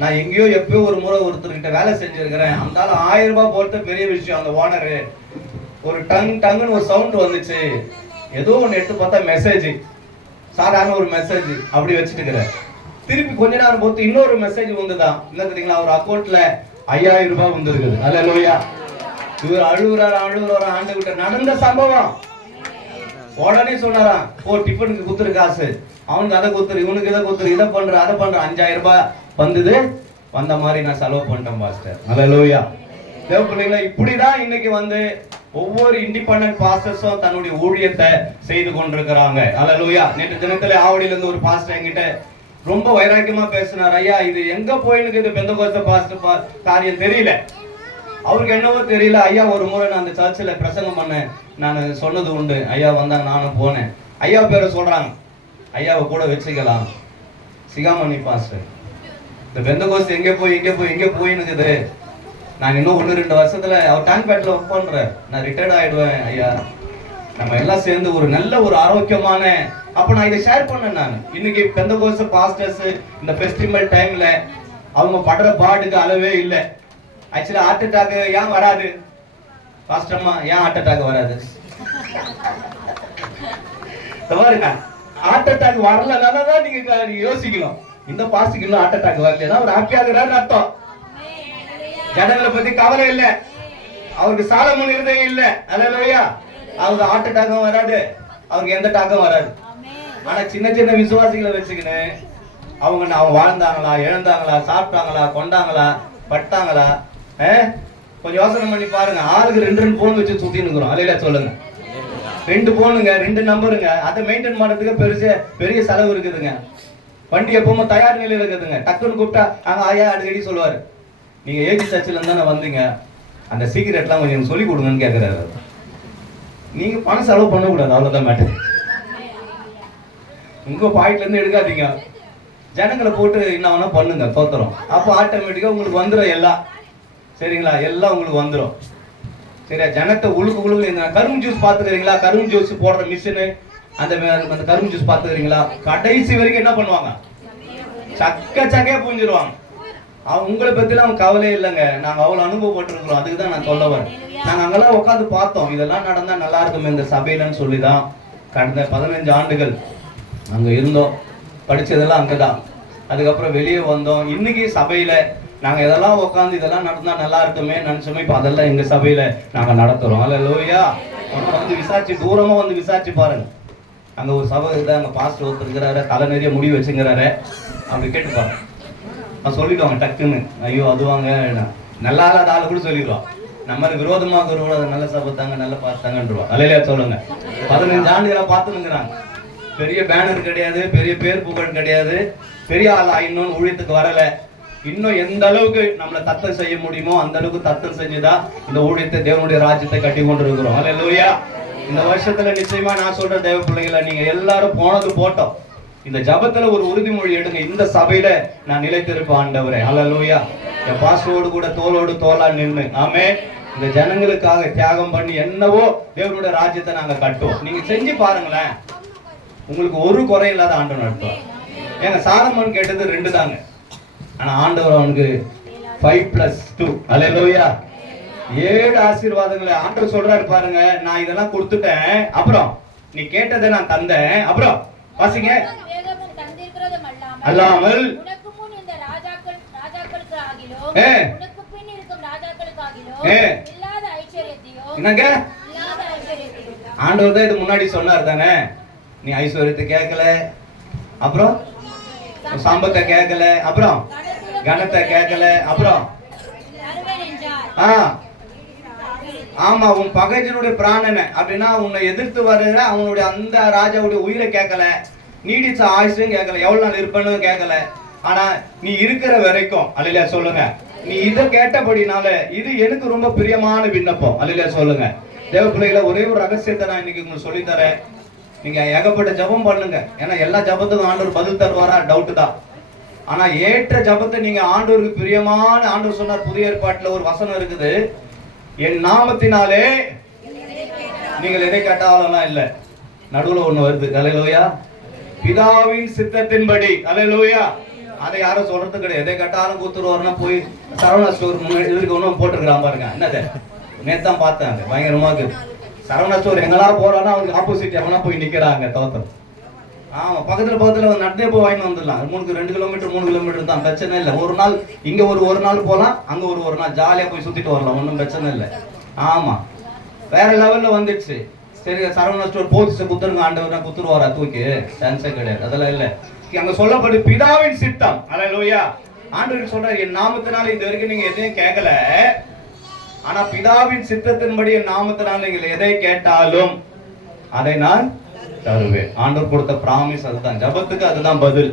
நான் எங்கேயோ எப்பயோ ஒரு முறை ஒருத்தர்கிட்ட வேலை செஞ்சிருக்கிறேன். அந்த 1000 ரூபாய் போட்டு பெரிய விஷயம். அந்த ஓனரு ஒரு டங்குன்னு ஒரு சவுண்ட் வந்துச்சு. ஏதோ ஒன்று எடுத்து பார்த்தா மெசேஜ், சாதாரண ஒரு மெசேஜ் அப்படி வச்சுட்டு திருப்பி கொஞ்ச நேரம் பொறுத்து இன்னொரு மெசேஜ் வந்துதான். என்ன தெரியுங்களா? ஒரு அக்கௌண்ட்ல 5000 ரூபாய் வந்துருக்குது. அல்லேலூயா. இவர் அழுகுறாரு ஆண்டு கிட்ட நடந்த சம்பவம். உடனே சொன்னாராம், ஓ டிஃபனுக்கு குத்துரு காசு, அவனுக்கு அதை குத்துரு, இவனுக்கு இதை குத்துரு, இதை பண்ற அதை பண்ற. 5000 ரூபாய் வந்தது. வந்த மாதிரி நான் செலவு பண்ணிட்டேன் பாஸ்டர். அல்லேலூயா. தேவ பிள்ளைங்களா, இப்படிதான் இன்னைக்கு ஒவ்வொரு இண்டிபெண்டன்ட் பாஸ்டர்ஸும் தன்னுடைய ஊழியத்தை செய்து கொண்டிருக்கிறாங்க. அல்லேலூயா. நேற்று தினத்துல ஆவடியில இருந்து ஒரு பாஸ்டர் என்கிட்ட ரொம்ப வைராக்கியமா பேசினார். ஐயா, இது எங்க போயிருக்கு, இது பெந்தகோஸ்தே பாஸ்டர் காரியம் தெரியல, அவருக்கு என்னவோ தெரியல. ஐயா, ஒரு முறை நான் அந்த சர்ச்சில் பிரசங்கம் பண்ணேன், நான் சொன்னது உண்டு. ஐயா வந்தாங்க, நானும் போனேன். ஐயா பேரை சொல்றாங்க. ஐயாவை கூட வச்சுக்கலாம், சிகாமணி பாஸ்டர். இந்த பெந்தகோஸ்தே எங்கே போயின்னுக்குது. நான் இன்னும் 1-2 வருஷத்துல அவர் டேங்க் பேட்ல ஒர்க் பண்றேன், நான் ரிட்டையர்ட் ஆயிடுவேன். ஐயா, நம்ம எல்லாம் சேர்ந்து ஒரு நல்ல ஒரு ஆரோக்கியமான, அப்ப நான் இதை ஷேர் பண்ணேன். நான் இன்னைக்கு பெந்தகோஸ்தே பாஸ்டர்ஸ் இந்த ஃபெஸ்டிவல் டைம்ல அவங்க படுற பாடுக்கு அளவே இல்லை. ஆக்சுவலா ஹார்ட் அட்டாக் ஏன் வராது பாஸ்டர்மா? ஏன் ஹார்ட் அட்டாக் வராது? ஹார்ட் அட்டாக் வரலனாலதான் நீங்க யோசிக்கணும், இந்த பாஸ்டருக்கு இன்னும் ஹார்ட் அட்டாக் வரலன்னா அவர் ஹாப்பியா இருக்கிறாரு அர்த்தம். ஜனங்களை பத்தி கவலை இல்ல, அவருக்கு சாலமோன் இருதயம் இல்ல. அல்லேலூயா. அவருக்கு ஹார்ட் அட்டாக்கும் வராது, அவருக்கு எந்த டாக்கும் வராது. ஆனா சின்ன சின்ன விசுவாசிகளை வச்சுக்கின்னு அவங்க வாழ்ந்தாங்களா, இழந்தாங்களா, சாப்பிட்டாங்களா, கொண்டாங்களா, பட்டாங்களா, கொஞ்சம் யோசனை பண்ணி பாருங்க. ஆளுக்கு 2 போன் வச்சு சுத்தின்னு இருக்கிறோம். அல்லையா சொல்லுங்க. 2 போனுங்க, 2 நம்பருங்க, அதை மெயின்டைன் பண்றதுக்கு பெரிய செலவு இருக்குதுங்க. வண்டி எப்பவுமே தயார் நிலையில இருக்குதுங்க. டக்குன்னு கூப்பிட்டா அங்க ஐயா அடிக்கடி சொல்லுவாரு, நீங்க ஏஜி சர்ச்சில் இருந்தானே வந்தீங்க, அந்த சீக்கிரட்லாம் கொஞ்சம் சொல்லி கொடுங்கன்னு கேட்கிறாரு. நீங்க பணம் செலவு பண்ணக்கூடாது, அவ்வளவுதான் மேட்டர். உங்க பாயிண்ட்ல இருந்து எடுக்காதீங்க, ஜனங்களை போட்டு என்ன வேணா பண்ணுங்க, தோத்துறோம். அப்போ ஆட்டோமேட்டிக்கா உங்களுக்கு வந்துடும் எல்லாம். சரிங்களா? எல்லாம் உங்களுக்கு வந்துடும். சரியா? ஜனத்தை உழுக்கு இந்த கரும்பு ஜூஸ் பாத்துக்கிறீங்களா? கரும்பு ஜூஸ் போடுற மிஷினு, அந்த கரும்பு ஜூஸ் பாத்துக்கிறீங்களா? கடைசி வரைக்கும் என்ன பண்ணுவாங்க? சக்கையா புரிஞ்சிருவாங்க. உங்களை பத்திலாம் அவங்க கவலையே இல்லைங்க. நாங்க அவ்வளவு அனுபவப்பட்டிருக்கிறோம். அதுக்கு தான் நான் சொல்ல வரேன். நாங்க அங்கெல்லாம் உட்காந்து பார்த்தோம், இதெல்லாம் நடந்தா நல்லா இருக்குமே இந்த சபையிலன்னு சொல்லிதான் கடந்த 15 ஆண்டுகள் அங்க இருந்தோம். படிச்சதெல்லாம் அங்கதான். அதுக்கப்புறம் வெளியே வந்தோம். இன்னைக்கு சபையில நாங்க இதெல்லாம் உட்காந்து இதெல்லாம் நடந்தா நல்லா இருக்குமே நினைச்சோமே. இப்ப அதெல்லாம் எங்க சபையில நாங்க நடத்துறோம். அல்லேலூயா. விசாரிச்சு தூரமா விசாரிச்சு பாருங்க. அங்க ஒரு சபை இருந்தா அங்க பாஸ்டர் ஒருத்தர் இருக்கிறாரு, தலை நிறைய முடி வச்சுங்கிறாரு. அப்படி கேட்டு பாருங்க. நான் சொல்லிடுவாங்க டக்குன்னு, ஐயோ அதுவாங்க நல்லா இல்லாத ஆளு கூட சொல்லிடுவோம். நம்மளுக்கு விரோதமாக வருவோம், அதை நல்ல சபத்தாங்க, நல்ல பார்த்தாங்கன்றோம். அல்லையா சொல்லுங்க. 15 ஆண்டுகளை பார்த்துனுங்கிறாங்க. பெரிய பேனர் கிடையாது, பெரிய பேர் புகழ் கிடையாது, பெரிய ஆளா இன்னொன்னு ஊழியத்துக்கு வரல. இன்னும் எந்த அளவுக்கு நம்மளை தத்தம் செய்ய முடியுமோ அந்த அளவுக்கு தத்தம் செஞ்சுதான் இந்த ஊழியத்தை, தேவனுடைய ராஜ்யத்தை கட்டி கொண்டு இருக்கிறோம். அல்லேலூயா. இந்த வருஷத்துல நிச்சயமா நான் சொல்ற தேவ பிள்ளைகளை, நீங்க எல்லாரும் போனது போட்டோம், இந்த ஜபத்துல ஒரு உறுதிமொழி எடுங்க, இந்த சபையில நான் நிலைத்திருப்பேன் ஆண்டவரே. அல்லேலூயா. என் பாஸ்டரோடு கூட தோளோடு தோளா நின்று ஆமே இந்த ஜனங்களுக்காக தியாகம் பண்ணி என்னவோ தேவனுடைய ராஜ்யத்தை நாங்க கட்டுவோம். நீங்க செஞ்சு பாருங்களேன், உங்களுக்கு ஒரு குறை இல்லாத ஆண்டவர் நடத்துவார். ஏங்க சாலமோன் கேட்டது 2 தாங்க, ஆனா ஆண்டவர் அவனுக்கு 5+2. அல்லேலூயா. 7 ஆசீர்வாதங்களை ஆண்டவர் சொல்றாரு பாருங்க. நான் இதெல்லாம் கொடுத்துட்டேன், அப்புறம் நீ கேட்டதை நான் தந்தேன், அப்புறம் வாசிங்க. அல்லாமல் உனக்கு முன் இந்த ராஜாக்களுக்கு ஆகிலோ உனக்கு பின் இருக்கும் ராஜாக்களுக்காகிலோ இல்லாத ஐஸ்வரியத்தையோ. என்னங்க? இல்லாத ஐஸ்வரியத்தையோ. ஆண்டவர் தான் இது முன்னாடி சொன்னார் தானே. நீ ஐஸ்வரியத்தை கேட்கல, அப்புறம் சம்பத்தை கேட்கல, அப்புறம் கனத்தை கேட்கல, அப்புறம் ஆமா உன் பகைஜனுடைய பிராணனை அப்படின்னா உன்னை எதிர்த்து வருகிற அவனுடைய அந்த ராஜாவுடைய உயிரை கேட்கல, நீடிச்ச ஆயுஷும் கேட்கல, எவ்வளவு நாள் இருப்பேன்னு கேட்கல, ஆனா நீ இருக்கிற வரைக்கும் அல்லையா சொல்லுங்க, நீ இதை கேட்டபடினால இது எனக்கு ரொம்ப பிரியமான விண்ணப்பம் அல்லையா சொல்லுங்க. தேவ பிள்ளைகளை, ஒரே ஒரு ரகசியத்தை நான் இன்னைக்கு உங்களுக்கு சொல்லித்தரேன். நீங்க ஏகப்பட்ட ஜபம் பண்ணுங்க. ஏன்னா எல்லா ஜபத்துக்கும் ஆண்டவர் பதில் தருவாரா டவுட் தான். ஆனா ஏற்ற ஜபத்தை நீங்க ஆண்டவருக்கு பிரியமான, ஆண்டவர் சொன்னார் புதிய ஏற்பாட்டுல ஒரு வசனம் இருக்குது, என் நாமத்தினாலே நீங்கள் எதை கேட்டாலும் இல்ல, நடுவுல ஒண்ணு வருது, அல்லேலூயா, பிதாவின் சித்தத்தின்படி, அல்லேலூயா. அதை யாரும் சொல்றது கிடையாது. எதை கேட்டாலும் கூத்துருவாருன்னா போய் சரவணா ஸ்டோர் இதுக்கு ஒன்றும் போட்டுருக்கான் பாருங்க. என்னது நேத்தான் பார்த்தேன், பயங்கரமா இருக்குது. சரவணா ஸ்டோர் எங்களா போறான்னா அவங்களுக்கு ஆப்போசிட் எவனா போய் நிக்கிறாங்க தோத்தம். ஆமா, பக்கத்துல நடந்தே போய் வாங்கி வந்துடலாம். 2 கிலோமீட்டர் 3 கிலோமீட்டர் தான், பிரச்சனை இல்லை. ஒரு நாள் இங்க ஒரு நாள் போலாம், அங்க ஒரு நாள் ஜாலியா போய் சுத்திட்டு வரலாம், ஒன்றும் பிரச்சனை இல்லை. ஆமா, வேற லெவல்ல வந்துடுச்சு. சரி, சரவணா ஸ்டோர் போதிச்சு குத்துருங்க, ஆண்டவர் குத்துருவாரா தூக்கி, சான்ஸே கிடையாது. அதெல்லாம் இல்லை. அங்க சொல்லப்படு பிதாவின் சித்தம், அல்லேலூயா. ஆண்டவர் சொல்றாரு, என் நாமத்தினால இது வரைக்கும் நீங்க எதையும் கேட்கல, ஆனா பிதாவின் சித்தத்தின்படி என் நாமத்தினால நீங்க எதை கேட்டாலும் அதை நான் தருவேன். ஆண்டவர் கொடுத்த பிராமிஸ் அதுதான், ஜபத்துக்கு அதுதான் பதில்.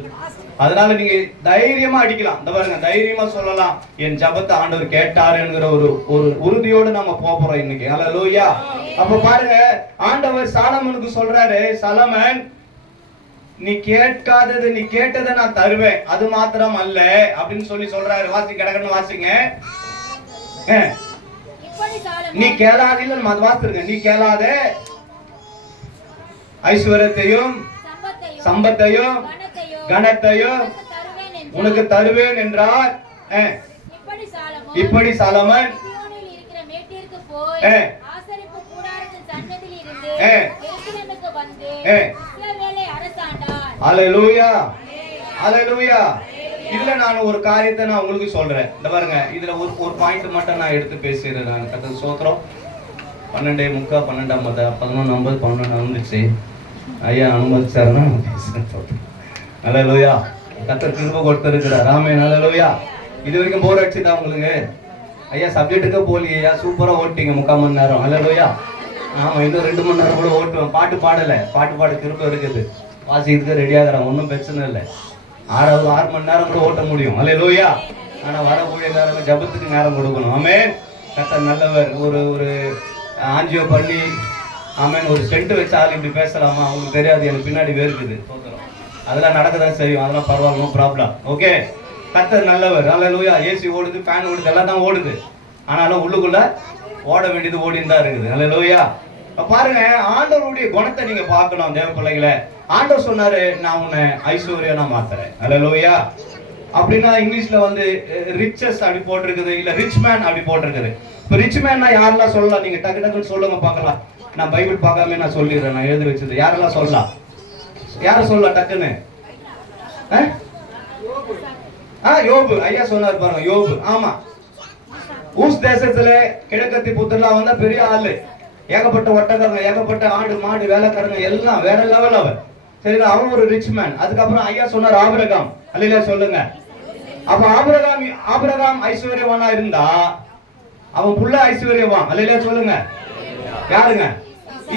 அதனால நீங்க தைரியமா அடிக்கலாம். இந்த பாருங்க, தைரியமா சொல்லலாம், என் ஜபத்தை ஆண்டவர் கேட்டாருங்கிற ஒரு உறுதியோடு நம்ம போறோம் இன்னைக்கு, அல்லேலூயா. அப்ப பாருங்க, ஆண்டவர் சாலமனுக்கு சொல்றாரு, சாலமன், நீ கேட்காதது நீ கேட்டதை நான் தருவேன், அது மாத்திரம் அல்ல அப்படின்னு சொல்றாரு. வாசி, கடகன்னு வாசிங்க. நீ கேளாத, இல்ல வாசிருங்க, நீ கேளாத ஐஸ்வர்யத்தையும் சம்பத்தையும் கனத்தையும் உனக்கு தருவேன் என்றார். இப்படி சாலமன் அல்லேலூயா, அல்லேலூயா. இதுல நான் ஒரு காரியத்தை நான் உங்களுக்கு சொல்றேன். இந்த பாருங்க, இதுல ஒரு பாயிண்ட் மட்டும் நான் எடுத்து பேசுறேன். நான் கர்த்தருக்கு ஸ்தோத்திரம். 12:45 11:50 வந்துச்சு. ஐயா அனுமதிச்சாருன்னா அல்லேலூயா. கர்த்தர் கிருபை கொடுத்திருக்கிறார். ஆமென், அல்லேலூயா. இது வரைக்கும் போர் அடிச்சுதா உங்களுக்கு? ஐயா சப்ஜெக்ட்டுக்கே போலியா, சூப்பரா ஓட்டிங்க 3/4 மணி நேரம், அல்லேலூயா. ஆமா, இன்னும் 2 மணி நேரம் கூட ஓட்டுவேன். பாட்டு பாடல, பாட்டு பாட கிருபை இருக்குது, வாசிக்கிறதுக்கு ரெடி ஆகிறாங்க, ஒன்றும் பிரச்சனை இல்லை. 6 மணி நேரம் கூட ஓட்ட முடியும், அல்லேலூயா. ஆனா வர ஊழியக்காரங்க ஜபத்துக்கு நேரம் கொடுக்கணும். ஆமென். கர்த்தர் நல்லவர். ஒரு ஆஞ்சியோ பண்ணி, ஆமென், ஒரு சென்ட் வச்சாலும் இப்படி பேசலாமா? அவங்களுக்கு தெரியாது, எனக்கு பின்னாடி வேர்க்குது. அதெல்லாம் நடக்கதான் செய்யும், அதெல்லாம் பரவாயில்ல, நோ ப்ராப்ளம். ஓகே, கர்த்தர் நல்லவர், அல்லேலூயா. ஏசி ஓடுது, ஃபேன் ஓடுது, எல்லாம் தான் ஓடுது. ஆனாலும் உள்ளுக்குள்ள ஓட வேண்டியது ஓடின்னு தான் இருக்குது, அல்லேலூயா. பாருங்க, ஆண்டவருடைய குணத்தை நீங்க பார்க்கணும் தேவ பிள்ளைகளை. ஆண்டவர் சொன்னாரு, நான் உன்னை ஐஸ்வர்யனா மாத்துறேன், அல்லேலூயா. அப்படின்னா இங்கிலீஷ்ல வந்து ரிச்சஸ் அப்படி போட்டிருக்குது, இல்ல ரிச் மேன் அப்படி போட்டிருக்குது. இப்ப ரிச் மேன்னா யாரெல்லாம் சொல்லலாம்? நீங்க டக்கு டக்குன்னு சொல்லுங்க பார்க்கலாம். நான் பைபிள் பார்க்காம நான் சொல்லிடுறேன், நான் எழுதி வச்சது. யாரெல்லாம் சொல்லலாம்? யார சொல்லலாம் டக்குன்னு? யோபு. ஐயா சொன்னார் பாருங்க, யோபு. ஆமா, ஊஸ் தேசத்துல கிழக்கத்தி புத்தர்லாம் வந்தா பெரிய ஆளு, ஏகப்பட்ட ஒட்டக்காரங்க, ஏகப்பட்ட ஆடு மாடு வேலைக்காரங்க, எல்லாம் வேற லெவல் அவர். சரிங்களா? அவன் ஒரு ரிச் மேன். அதுக்கப்புறம் ஐயா சொன்னார் ஆபிரகாம், அல்லேலூயா சொல்லுங்க. அப்ப ஆபிரகாம் ஐஸ்வர்யவானா இருந்தா அவன் புள்ள ஐஸ்வர்யவான், அல்லேலூயா சொல்லுங்க. யாருங்க?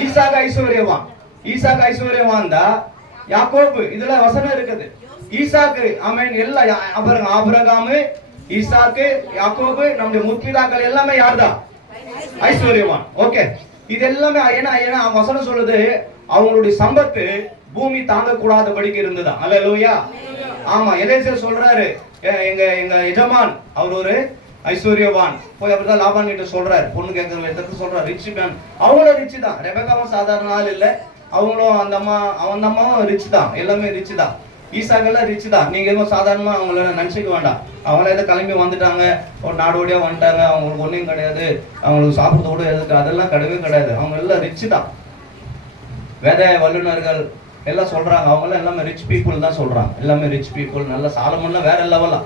ஈசாக்கு ஐஸ்வர்யவான். ஈசாக்கு ஐஸ்வர்யவான் தான் யாக்கோபு. இதுல வசனம் இருக்குது. ஈசாக்கு, ஆமென், எல்லாம் ஆபிரகாம், ஈசாக்கு, யாக்கோபு, நம்முடைய முற்பிதாக்கள் எல்லாமே யார்தான்? ஐஸ்வர்யவான். ஓகே, இது எல்லாமே ஏன்னா வசனம் சொல்லுது, அவங்களுடைய சம்பத்து பூமி தாங்க கூடாதபடிக்கு இருந்ததா, அல்லேலூயா. ஆமா, எதேசர் சொல்றாரு, எங்க எஜமான் அவர் ஒரு ஐஸ்வர்யவான். போய் அப்படிதான் லாபான் கிட்ட சொல்றாரு, பொண்ணு கேட்கறது சொல்றாரு, ரிச் மேன். அவங்களும் ரிச் தான், ரெபெக்காவும் சாதாரண ஆள் இல்ல, அவங்களும் அந்த அம்மாவும் ரிச் தான், எல்லாமே ரிச் தான். ஈசாக்கெல்லாம் ரிச் தான். நீங்க எதுவும் சாதாரணமா அவங்கள நினைச்சுக்க வேண்டாம். அவங்கள எதை கிளம்பி வந்துட்டாங்க, ஒரு நாடோடியா வந்துட்டாங்க, அவங்களுக்கு ஒன்றும் கிடையாது, அவங்களுக்கு சாப்பிட்றது கூட எதுக்கு, அதெல்லாம் கிடையவே கிடையாது. அவங்க எல்லாம் ரிச் தான். வேத வல்லுநர்கள் எல்லாம் சொல்றாங்க, அவங்க எல்லாமே ரிச் பீப்புள் தான் சொல்றாங்க, எல்லாமே ரிச் பீப்புள். நல்ல சாலமன்லாம் வேற லெவலா,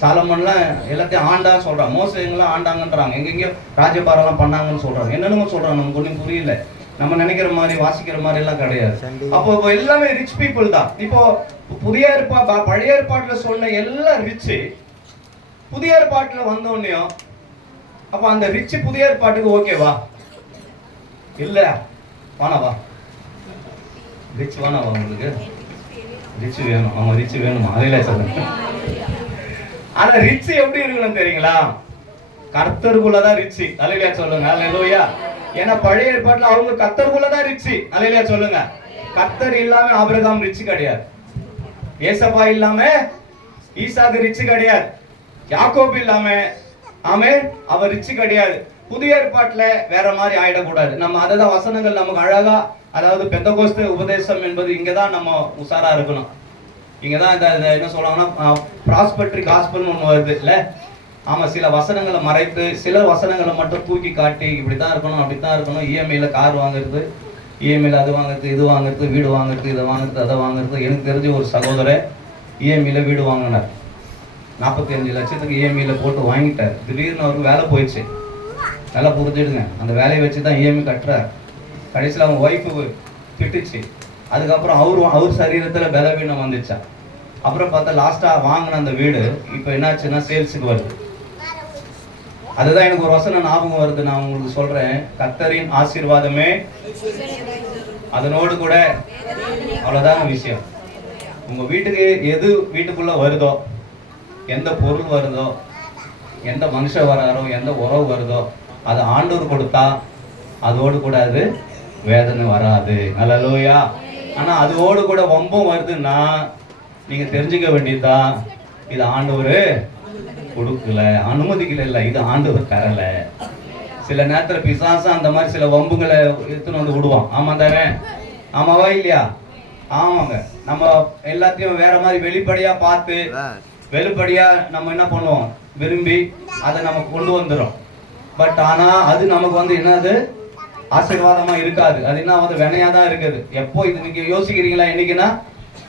சாலமன்லாம் எல்லாத்தையும் ஆண்டா சொல்றாங்க, மோசங்களாம் ஆண்டாங்கன்றாங்க, எங்கெங்கயோ ராஜபாரெல்லாம் பண்ணாங்கன்னு சொல்றாங்க, என்னென்னமோ சொல்றாங்க, நமக்கு ஒன்றும் புரியல. நம்ம நினைக்கிற மாதிரி வாசிக்கிற மாதிரி எல்லாம் கிடையாது. அப்போ எல்லாமே ரிச் பீப்புள் தான். இப்போ புதிய பழைய ஏற்பாட்டுல சொன்ன எல்லாம் ரிச், புதிய ஏற்பாட்டுல வந்தோடனையும் அப்ப அந்த ரிச் புதிய ஏற்பாட்டுக்கு ஓகேவா? இல்ல, வானவா ரிச் வேணாவா? உங்களுக்கு ரிச் வேணும்? ஆமா, ரிச் வேணுமா? அதையில சொல்லுங்க. ஆனா ரிச் எப்படி இருக்கணும் தெரியுங்களா? கர்த்தருக்குள்ளதான் ரிச். அல்லேலூயா சொல்லுங்க. அல்லேலூயா. ஏன்னா பழைய ஏற்பாட்டுல அவங்க கர்த்தருக்குள்ளதான் ரிச். அல்லேலூயா சொல்லுங்க. கர்த்தர் இல்லாம ஆபிரகாம் ரிச் கிடையாது. ஏசப்பா இல்லாம ஈசாக்கு ரிச் கிடையாது. யாக்கோபு இல்லாம அவர் ரிச் கிடையாது. புதிய ஏற்பாட்டுல வேற மாதிரி ஆயிடக்கூடாது. நம்ம அததான் வசனங்கள் நமக்கு அழகா, அதாவது பெந்தகோஸ்து உபதேசம் என்பது இங்கதான் நம்ம உசாரா இருக்கணும். இங்கதான் இந்த என்ன சொல்றாங்கன்னா ப்ராஸ்பெக்டரி காஸ்பல்னு ஒண்ணு வருது இல்ல? ஆமா, சில வசனங்களை மறைத்து சில வசனங்களை மட்டும் தூக்கி காட்டி இப்படித்தான் இருக்கணும் அப்படித்தான் இருக்கணும். இஎம்ஐல கார் வாங்குறது, இஎம்ஐல அது வாங்குறது, இது வாங்குறது, வீடு வாங்குறது, இதை வாங்குறது, அதை வாங்குறது. எனக்கு தெரிஞ்ச ஒரு சகோதரர் இஎம்ஐல வீடு வாங்கினார். 45 லட்சத்துக்கு இஎம்ஐல போட்டு வாங்கிட்டார். திடீர்னு அவருக்கு வேலை போயிடுச்சு. நல்லா புரிஞ்சிடுங்க, அந்த வேலையை வச்சு தான் இஎம்ஐ கட்டுறார். கடைசியில் அவங்க ஒய்ஃபு திட்டுச்சு. அதுக்கப்புறம் அவர் சரீரத்தில் பலவீனம் வந்துச்சா. அப்புறம் பார்த்தா லாஸ்ட்டாக வாங்கின அந்த வீடு இப்போ என்னாச்சுன்னா சேல்ஸுக்கு வருது. அதுதான் எனக்கு ஒரு வசனம் ஞாபகம் வருது, நான் உங்களுக்கு சொல்றேன். கர்த்தரின் ஆசீர்வாதமே அதனோடு கூட. அவ்வளவுதான் விஷயம். உங்க வீட்டுக்கு எது வீட்டுக்குள்ள வருதோ, எந்த பொருள் வருதோ, எந்த மனுஷன் வராரோ, எந்த உறவு வருதோ, அது ஆண்டவர் கொடுத்தா அதோடு கூட அது வேதனை வராது. அல்லேலூயா. ஆனா அதோடு கூட வம்பம் வருதுன்னா நீங்க தெரிஞ்சுக்க வேண்டியதுதான், இது ஆண்டவர் கொடுக்கல, அனுமதிக்கல, இல்ல இது ஆண்டவர் தரல. சில நேரத்துல பிசாசா அந்த மாதிரி சில வம்புகளை எடுத்துன்னு வந்து விடுவான். ஆமா தானே? ஆமாவா இல்லையா? ஆமாங்க. நம்ம எல்லாத்தையும் வேற மாதிரி வெளிப்படையா பார்த்து வெளிப்படையா நம்ம என்ன பண்ணுவோம், விரும்பி அதை நம்ம கொண்டு வந்துடும். பட் ஆனா அது நமக்கு வந்து என்னது ஆசீர்வாதமா இருக்காது. அது என்ன வந்து வினையாதான் இருக்குது. எப்போ இது நீங்க யோசிக்கிறீங்களா? என்னைக்குன்னா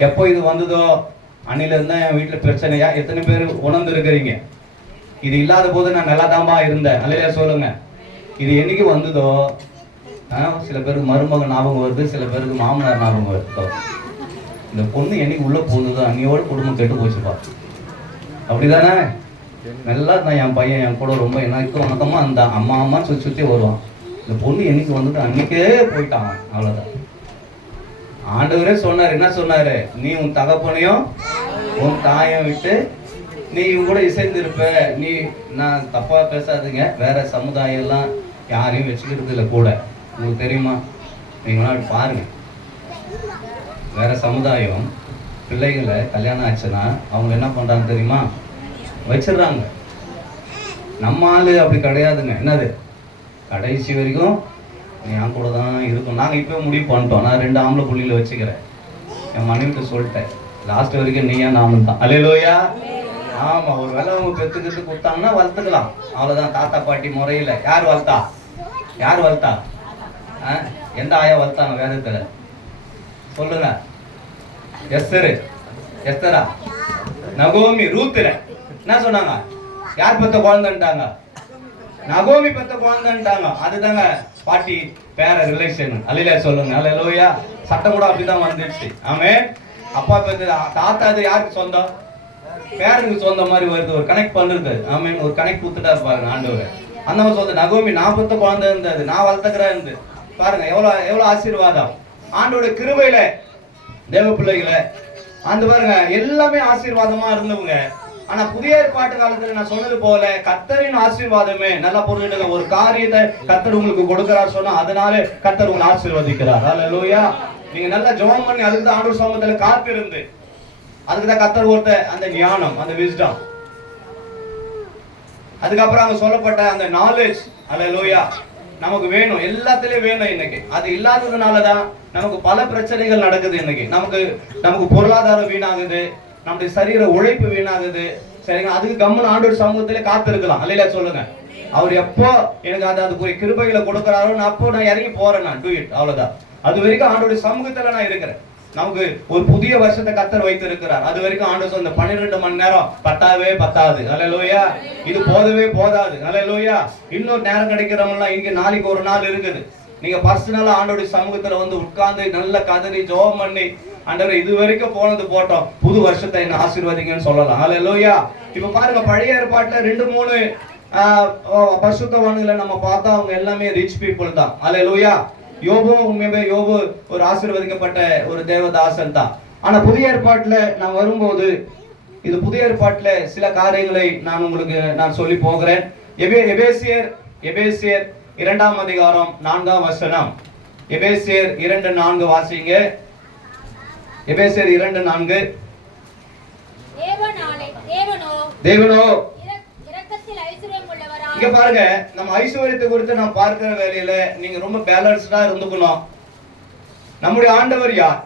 எப்போ இது வந்ததோ அன்னில இருந்தா என் வீட்டுல பிரச்சனையா எத்தனை பேர் உணர்ந்து இருக்கிறீங்க? இது இல்லாத போது நான் நல்லா தான்பா இருந்தேன். அல்லையா சொல்லுங்க. இது என்னைக்கு வந்ததோ சில பேருக்கு மருமகன் ஞாபகம் வருது, சில பேருக்கு மாமனார் ஞாபகம் வருது. இந்த பொண்ணு என்னைக்கு உள்ள போகுதோ அன்னையோட குடும்பம் கெட்டு போச்சுப்பா. அப்படிதானே? நல்லா தான் என் பையன் என் கூட ரொம்ப எனக்கு வணக்கமா அந்த அம்மா அம்மா சுற்றி சுற்றி வருவான். இந்த பொண்ணு என்னைக்கு வந்துட்டு அன்னைக்கே போயிட்டான். அவ்வளவுதான். ஆண்டவரே சொன்னார். என்ன சொன்னாரு? நீ உன் தகப்பனையும் உன் தாயும் விட்டு நீ இவங்க கூட இசைந்திருப்ப. நீ நான் தப்பா பேசாதீங்க, வேற சமுதாயம் எல்லாம் யாரையும் வச்சுக்கிறது இல்லை கூட. உங்களுக்கு தெரியுமா? நீங்களா பாருங்க, வேற சமுதாயம் பிள்ளைகளை கல்யாணம் ஆச்சுன்னா அவங்க என்ன பண்றாங்க தெரியுமா? வச்சிடுறாங்க. நம்ம ஆளு அப்படி கிடையாதுங்க. என்னது? கடைசி வரைக்கும் நீ என் கூட தான் இருக்கும். நாங்கள் இப்போ முடிவு பண்ணிட்டோம். நான் 2 ஆம்பளை புள்ளியில் வச்சுக்கிறேன். என் மனைவிட்டு சொல்லிட்டேன், லாஸ்ட் வரைக்கும் நீ ஏன் நானும் தான். அல்லேலூயா. ஆமா, ஒரு வேலை அவங்க பெற்றுக்கிட்டு கொடுத்தாங்கன்னா வளர்த்துக்கலாம். அவ்வளோதான். தாத்தா பாட்டி முறையில் யார் வளர்த்தா? யார் வளர்த்தா? எந்த ஆயா வளர்த்தாங்க வேதத்துல? சொல்லுங்க. எஸ்தரா, நகோமி, ரூத்துல என்ன சொன்னாங்க? யார் பெத்த குழந்தைன்ட்டாங்க? நகோமி பெத்த குழந்தைன்ட்டாங்க. அதுதாங்க பாட்டி பேர ரிலேஷன். அல்லையா சொல்லுங்க. அல்லேலூயா. சட்டம் கூட அப்படிதான் வந்துடுச்சு. ஆமே. அப்பா பெத்த தாத்தா அது யாருக்கு சொந்தம்? பேருக்கு சொந்தம் மாதிரி வருது. ஒரு கனெக்ட் பண்றது. ஆமே. ஒரு கனெக்ட் கொடுத்துட்டா பாருங்க ஆண்டவர். அந்த மாதிரி சொல்றது. நகோமி நான் பெத்த குழந்தை இருந்தது, நான் வளர்த்துக்கிறேன் இருந்து. பாருங்க எவ்வளவு ஆசீர்வாதம். ஆண்டோட கிருபையில தேவ பிள்ளைகளை அந்த பாருங்க எல்லாமே ஆசீர்வாதமா இருந்தவங்க. ஆனா புதிய ஏற்பாட்டு காலத்துல நான் சொன்னது போல கர்த்தரின் ஆசீர்வாதமே. நல்லா புரிஞ்சுடுங்க. ஒரு காரியத்தை கர்த்தர் உங்களுக்கு கொடுக்கிறார் சொன்னா அதனால கர்த்தர் உங்களை ஆசீர்வதிக்கிறார். அல்லேலூயா. நீங்க நல்லா ஜெபம் பண்ணி அதுக்கு தான் ஆண்டவர் சமூகத்துல காத்திருந்து அதுக்குதான் கர்த்தர் கொடுத்த அந்த ஞானம், அந்த விஸ்டம், அதுக்கப்புறம் அங்க சொல்லப்பட்ட அந்த நாலேஜ். அல்லேலூயா. நமக்கு வேணும், எல்லாத்துலயும் வேணும். இன்னைக்கு அது இல்லாததுனாலதான் நமக்கு பல பிரச்சனைகள் நடக்குது. இன்னைக்கு நமக்கு பொருளாதாரம் வீணாகுது, நம்முடைய சரீர உழைப்பு வீணாகுது. சரிங்களா? அதுக்கு கம்முன்னு ஆண்டவர் சமூகத்திலே காத்திருக்கலாம். அல்லையா சொல்லுங்க. அவர் எப்போ எனக்கு அதுக்குரிய கிருபைகளை கொடுக்குறாரோ நான் இறங்கி போறேன். நான் டூ இட். அவ்வளவுதான். அது வரைக்கும் ஆண்டோடைய சமூகத்துல நான் இருக்கிறேன். நமக்கு ஒரு புதிய வருஷத்தை கர்த்தர் வைத்து இருக்கிறார். அது வரைக்கும் ஆண்டவர் சொன்ன 12 மணி நேரம் பத்தாது. அல்லேலூயா. இது போதவே போதாது. அல்லேலூயா. இன்னொரு நேரம் கிடைக்கிறவங்கலாம் இங்க நாளைக்கு ஒரு நாள் இருக்குது. நீங்க பர்சனலா ஆண்டோடைய சமூகத்துல வந்து உட்கார்ந்து நல்ல கதறி ஜெபம் பண்ணி ஆண்டவரே இது வரைக்கும் போனது போட்டோம், புது வருஷத்தை என்ன ஆசீர்வதிங்கன்னு சொல்லலாம். அல்லேலூயா. இப்ப பாருங்க, பழைய ஏற்பாட்டுல 2-3 பரிசுத்தவான்களை நம்ம பார்த்தா அவங்க எல்லாமே ரிச் பீப்புள் தான். அல்லேலூயா. யோபு ஒரு ஆசீர்வதிக்கப்பட்ட ஒரு தேவதாசன் தான். ஆனா புதிய ஏற்பாட்டுல நான் வரும்போது இது புதிய ஏற்பாட்டுல சில காரியங்களை நான் சொல்லி போகிறேன். எபேசியர் 2ஆம் அதிகாரம் 4ஆம் வசனம். எபேசியர் 2:4 வாசிங்க. எபேசியர் 2:4. தேவனோ இங்க பாருங்க, நம்ம ஐஸ்வர்யத்தை குறித்து நாம் பார்க்கிற வேலையில நீங்க ரொம்ப பேலன்ஸ்டா இருந்துக்கணும். நம்முடைய ஆண்டவர் யார்?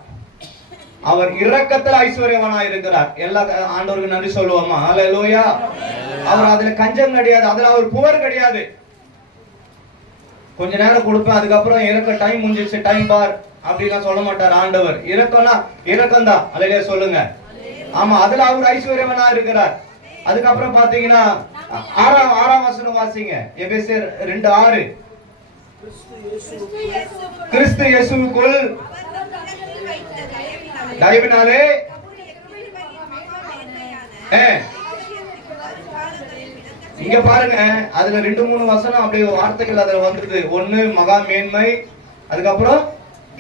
அவர் இரக்கத்தில் ஐஸ்வர்யவானா இருக்கிறார். எல்லா ஆண்டவருக்கு நன்றி சொல்லுவோமா? ஹல்லேலூயா. அவர் அதுல கஞ்சம் கிடையாது, அதுல அவர் புவர் கிடையாது. கொஞ்ச நேரம் கொடுப்பேன், அதுக்கப்புறம் இறக்க டைம் முடிஞ்சிச்சு, டைம் பார் அப்படிலாம் சொல்ல மாட்டார் ஆண்டவர். இறக்கம்னா இறக்கம் தான். அல்லேலூயா சொல்லுங்க. ஆமா, அதுல அவர் ஐஸ்வர்யவானா இருக்கிறார். அதுக்கப்புறம் பாத்தீங்கன்னா 6ஆம் வசனம் வாசிங்க. எபேசியர் 2:6. கிறிஸ்து இயேசுவுக்குள் தயவினாலே இங்க பாருங்க, அதுல 2-3 வசனம் அப்படியே வார்த்தைகள் அதுல வந்துருது. ஒண்ணு மகா மேன்மை, அதுக்கப்புறம்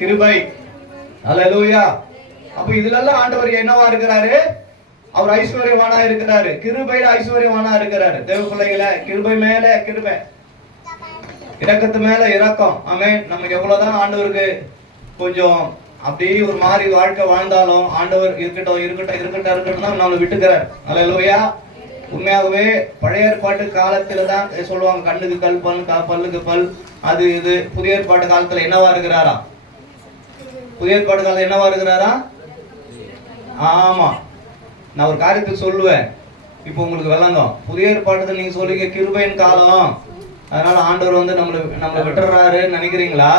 கிருபை. அல்லேலூயா. அப்ப இதுல எல்லாம் ஆண்டவர் என்னவா இருக்கிறாரு? அவர் ஐஸ்வர்யவானா இருக்கிறாரு. கிருபையில ஐஸ்வர்யவானா இருக்கிறாரு. தேவ பிள்ளைகளை, கிருபை மேல கிருபை, இரக்கத்து மேல இரக்கம். ஆமென். நம்ம எவ்வளவுதான் ஆண்டவருக்கு கொஞ்சம் அப்படியே ஒரு மாதிரி வாழ்க்கை வாழ்ந்தாலும் ஆண்டவர் இருக்கட்டும் தான் நம்மளை விட்டுக்கிறார். அல்லேலூயா. உண்மையாகவே பழைய ஏற்பாட்டு காலத்துல தான் சொல்லுவாங்க, கண்ணுக்கு கல், பல்லுக்கு பல், அது இது. புதிய ஏற்பாட்டு காலத்துல என்னவா இருக்கிறாரா? புதிய ஏற்பாட்டு காலத்துல என்னவா இருக்கிறாரா? ஆமா, நான் ஒரு காரியத்தை சொல்லுவேன், இப்போ உங்களுக்கு விளங்கும். புதிய ஏற்பாட்டத்தை நீங்க சொல்லுங்க கிருபையின் காலம், அதனால ஆண்டவர் வந்து நம்மளை விட்டுறாருன்னு நினைக்கிறீங்களா?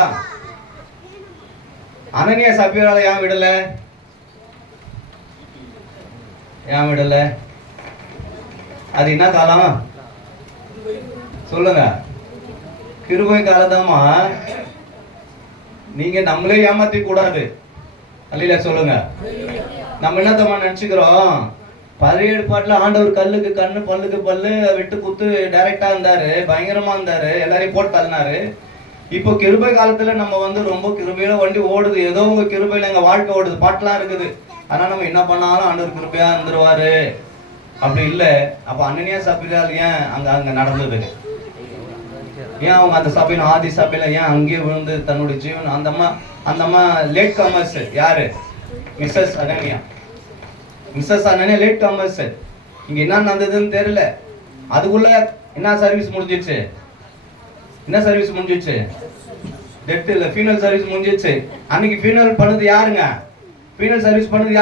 அனனியா சப்பீரால ஏன் விடல? அது என்ன காலம் சொல்லுங்க? கிருபை காலத்தாமா. நீங்க நம்மளே ஏமாத்தி கூடாது. அல்லேலூயா சொல்லுங்க. நம்ம என்னத்தமா நினைச்சுக்கிறோம், பழைய ஏற்பாட்டுல ஆண்டவர் கல்லுக்கு கண்ணு, பல்லுக்கு பல்லு, வெட்டு குத்து டைரக்டா இருந்தாரு, பயங்கரமா இருந்தாரு, எல்லாரையும் போட்டு தள்ளினாரு. இப்போ கிருபை காலத்துல நம்ம வந்து ரொம்ப கிருபையில வண்டி ஓடுது, ஏதோ உங்க கிருபையில எங்க வாழ்க்கை ஓடுது, பாட்டுலாம் இருக்குது. ஆனா நம்ம என்ன பண்ணாலும் ஆண்டவர் கிருபையா இருந்துருவாரு. அப்படி இல்ல. அப்ப அனனியா சபையால் ஏன் அங்க நடந்தது? ஏன் அவங்க அந்த சபையில, ஆதி சபையில ஏன் அங்கேயே விழுந்து தன்னுடைய ஜீவன்? அந்த அம்மா லேட் கமர்ஸ். யாரு? மிஸ்ஸஸ் அனனியா லேட் கமர்ஸ். இங்க என்ன நடந்ததுன்னு தெரியல. அதுக்குள்ள என்ன சர்வீஸ் முடிஞ்சிச்சு? டெத் இல்ல, ஃபீனல் சர்வீஸ் முடிஞ்சிச்சு. அன்னைக்கு ஃபீனல் பண்ணது யாருங்க? ஃபீனல் சர்வீஸ் பண்ணது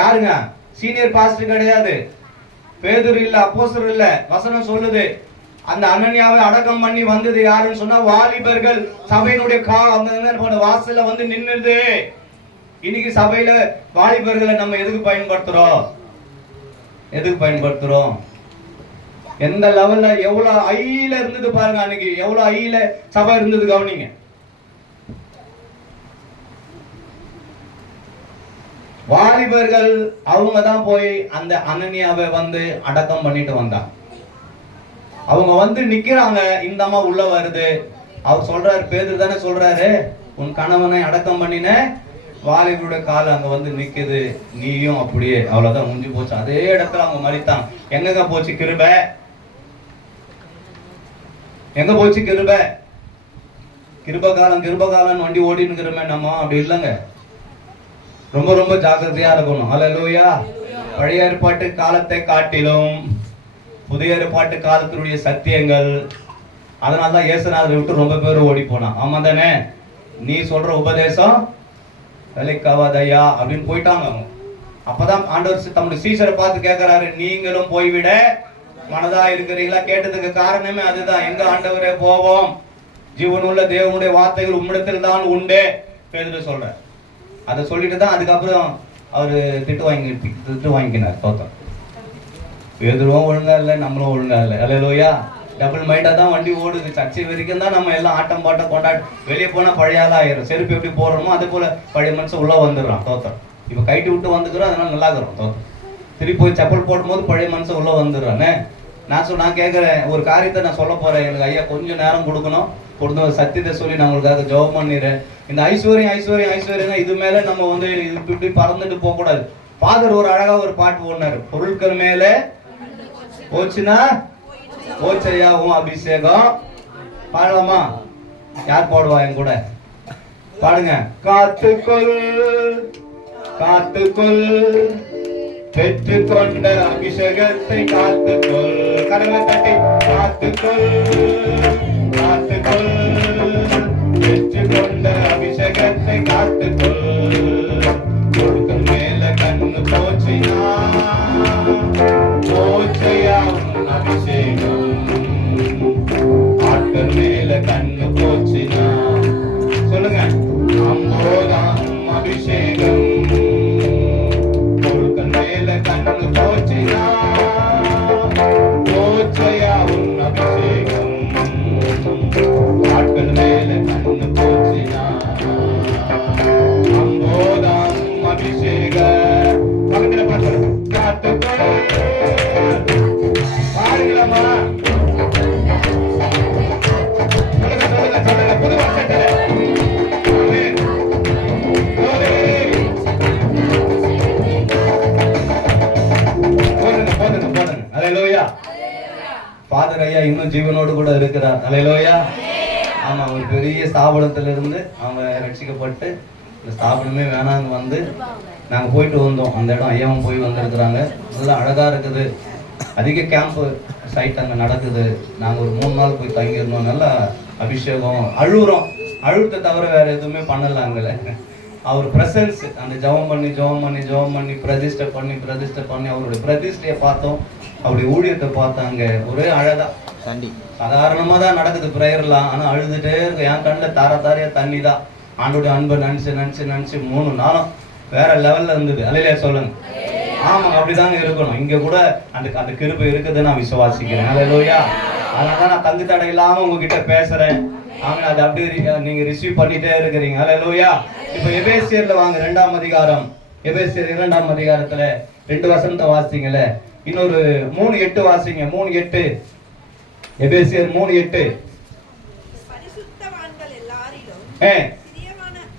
யாருங்க? சீனியர் பாஸ்டர் கிடையாது, பேதுரு இல்ல, அப்போஸ்தலர் இல்ல. வசனம் சொல்லுது, அந்த அனனியாவை அடக்கம் பண்ணி வந்தது யாருன்னு சொன்னா வாலிபர்கள். சபையினுடைய வாசல்ல வந்து நின்னுது. இன்னைக்கு சபையில வாலிபர்களை நம்ம எதுக்கு பயன்படுத்துறோம்? எந்த லெவல்ல, எவ்வளவு ஐல இருந்தது பாருங்க. அன்னைக்கு எவ்வளவு ஐல சபை இருந்தது கவனிங்க. வாலிபர்கள் அவங்க தான் போய் அந்த அனனியாவை வந்து அடக்கம் பண்ணிட்டு வந்தாங்க. அவங்க வந்து நிக்கிறாங்க, இந்த அம்மா உள்ள வருது. அவர் சொல்றாரு, பேதுரு தானே சொல்றாரு, உன் கணவனை அடக்கம் பண்ணின வாலிபருடைய கால் அங்க வந்து நிக்குது, நீயும் அப்படியே. அவ்வளவுதான், முடிஞ்சு போச்சு. அதே இடத்துல அவங்க மறித்தான். எங்க போச்சு கிருபை? கிருபகாலம் வண்டி ஓடினுக்கிறோமே நம்ம. அப்படி இல்லைங்க. ரொம்ப ரொம்ப ஜாக்கிரதையா இருக்கணும். அல்லேலூயா. பழைய ஏற்பாட்டு காலத்தை காட்டிலும் புதிய ஏற்பாட்டு காலத்தினுடைய சத்தியங்கள். அதனாலதான் இயேசுநாதரை விட்டு ரொம்ப பேர் ஓடி போனான். ஆமா தானே? நீ சொல்ற உபதேசம் வேலைக்காவாதையா அப்படின்னு போயிட்டாங்க அவங்க. அப்பதான் ஆண்டவர் தம்முடைய சீசரை பார்த்து கேட்கிறாரு, நீங்களும் போய்விட மனதா இருக்கிறீங்களா? கேட்டதுக்கு காரணமே அதுதான். எங்க ஆண்டவரே போவோம்? ஜீவனுள்ள தேவனுடைய வார்த்தைகள் உம்மிடத்தில் தான் உண்டு பேதுரு சொல்ற. அதை சொல்லிட்டு தான் அதுக்கப்புறம் அவரு திட்டு வாங்கினார். தோத்தம். பேதுருவும் ஒழுங்கா இல்லை, நம்மளும் ஒழுங்கா இல்லை. அல்லேலூயா. டபுள் மைண்டா தான் வண்டி ஓடுது. சர்ச்சை வரைக்கும் தான் நம்ம எல்லாம் ஆட்டம் பாட்டம் கொண்டாடி வெளியே போனா பழைய ஆளா ஆயிரும். செருப்பு எப்படி போடுறோமோ அதே போல பழைய மனுஷன் உள்ள வந்துடுறான். தோத்தம். இப்ப கைட்டு விட்டு வந்துக்கிறோம், அதனால நல்லா இருக்கிறோம். தோத்தம். திருப்பி போய் செப்பல் போடும் போது பழைய மனுஷன் உள்ள வந்துடுறானே. நான் கேட்கிறேன், ஒரு காரியத்தை நான் சொல்ல போறேன். எனக்கு ஐயா கொஞ்சம் நேரம் கொடுக்கணும். கொடுத்த சத்தியத்தை சொல்லி நான் உங்களுக்காக ஜெபம் பண்ணிடுறேன். இந்த ஐஸ்வர்யம் இது மேல நம்ம வந்து இப்படி பறந்துட்டு போக கூடாது. ஃபாதர் ஒரு அழகா ஒரு பாட்டு ஓடினாரு, பொருட்கள் மேல போச்சுன்னா போச்சையா உன் அபிஷேகம். பாடலாமா? யார் பாடுவா என் கூட? பாடுங்க. காத்துக்கொள் காத்துக்கொள் பெற்றுக்கொண்ட அபிஷேகத்தை காத்துக்கொள். கடமை தட்டி காத்துக்கொள் காத்துக்கொள் பெற்றுக்கொண்ட அபிஷேகத்தை காத்துக்கொள். பொருட்கள் மேல கண்ணு போச்சினா போச்சையா உன் அபிஷேகம். ஆட்கள் மேல கண்ணு போச்சினா சொல்லுங்க, அம்போதான் அபிஷேகம். பொருட்கள் மேல கண்ணு போச்சினா போச்சையா உன் அபிஷேகம். ஆட்கள் மேல கண்ணு போச்சினா அம்போதான் அபிஷேகம். பக்கத்துல பாட்டு காத்துக்கொள். பாருங்களாமா? சொல்லுங்க சொல்லுங்க சொல்லுங்க. புது வருஷத்துல ஃபாதர் ஐயா இன்னும் ஜீவனோடு கூட இருக்கிறார். அல்லேலூயா. ஆமா, ஒரு பெரிய ஸ்தாபனத்துல இருந்து அவங்க ரட்சிக்கப்பட்டு இந்த ஸ்தாபனமே வேணாங்க வந்து நாங்க போயிட்டு வந்தோம். அந்த இடம் ஐயாவும் போய் வந்திருக்கிறாங்க. நல்லா அழகா இருக்குது. அதிக கேம்ப் சைட் அங்க நடக்குது. நாங்க ஒரு 3 நாள் போய் தங்கியிருந்தோம். நல்லா அபிஷேகம். அழுறதை தவிர வேற எதுவுமே பண்ணலாங்கல்ல. அவர் பிரசன்ஸ், அந்த ஜெபம் பண்ணி பிரதிஷ்டை பண்ணி அவருடைய பிரதிஷ்டையை பார்த்தோம். அவருடைய ஊழியத்தை பார்த்தாங்க. ஒரே அழகா சாதாரணமா தான் நடக்குது பிரேயர்லாம். ஆனா அழுதுட்டே இருக்கு. என் கண்ணில் தாரையா தண்ணி தான். ஆண்டோடைய அன்பை நினைச்சு 3 நாளும் வேற லெவல்ல இருந்தது. அல்லேலூயா சொல்லுங்க. ஆமா, அப்படிதாங்க இருக்கணும். இங்க கூட அந்த கிருபை இருக்குதுன்னு நான் விசுவாசிக்கிறேன். அல்லேலூயா. அதனால நான் தங்கு தடை இல்லாம உங்ககிட்ட பேசுறேன். ஆமா, அது அப்படியே நீங்க ரிசீவ் பண்ணிட்டே இருக்கிறீங்க. அல்லேலூயா. இப்ப எபேசியர்ல வாங்க, 2ஆம் அதிகாரம். எபேசியர் 2ஆம் அதிகாரத்துல 2 வசனத்தை வாசிங்கள. இன்னொரு 3:8 வாசிங்க. 3:8. எபேசியர் 3:8. பரிசுத்தவான்கள் எல்லாரிலும்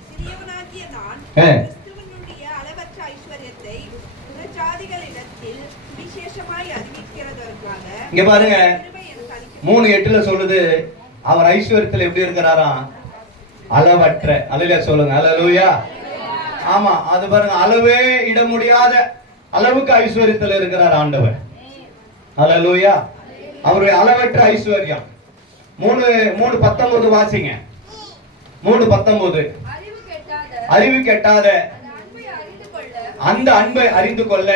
சிறியவனாகிய நான் கிறிஸ்துவினுடைய அளவற்ற ஐஸ்வரியத்தை புறஜாதிகளிடத்தில் விசேஷமாய் அறிவிக்கிறதற்காக. இங்க பாருங்க, 3:8ல சொல்லுது அவர் ஐஸ்வரியத்துல எப்படி இருக்கிறாராம்? அளவற்ற. அல்லேலூயா சொல்லுங்க. அல்லேலூயா. ஆமா, அது பாருங்க, அளவே இட முடியாத அளவுக்கு ஐஸ்வரியத்துல இருக்கிறார் ஆண்டவர். அல்லேலூயா. அவருடைய அளவற்ற ஐஸ்வர்யம். 3:19 வாசிங்க. 3:19. அறிவு கெட்டாத அந்த அன்பை அறிந்து கொள்ள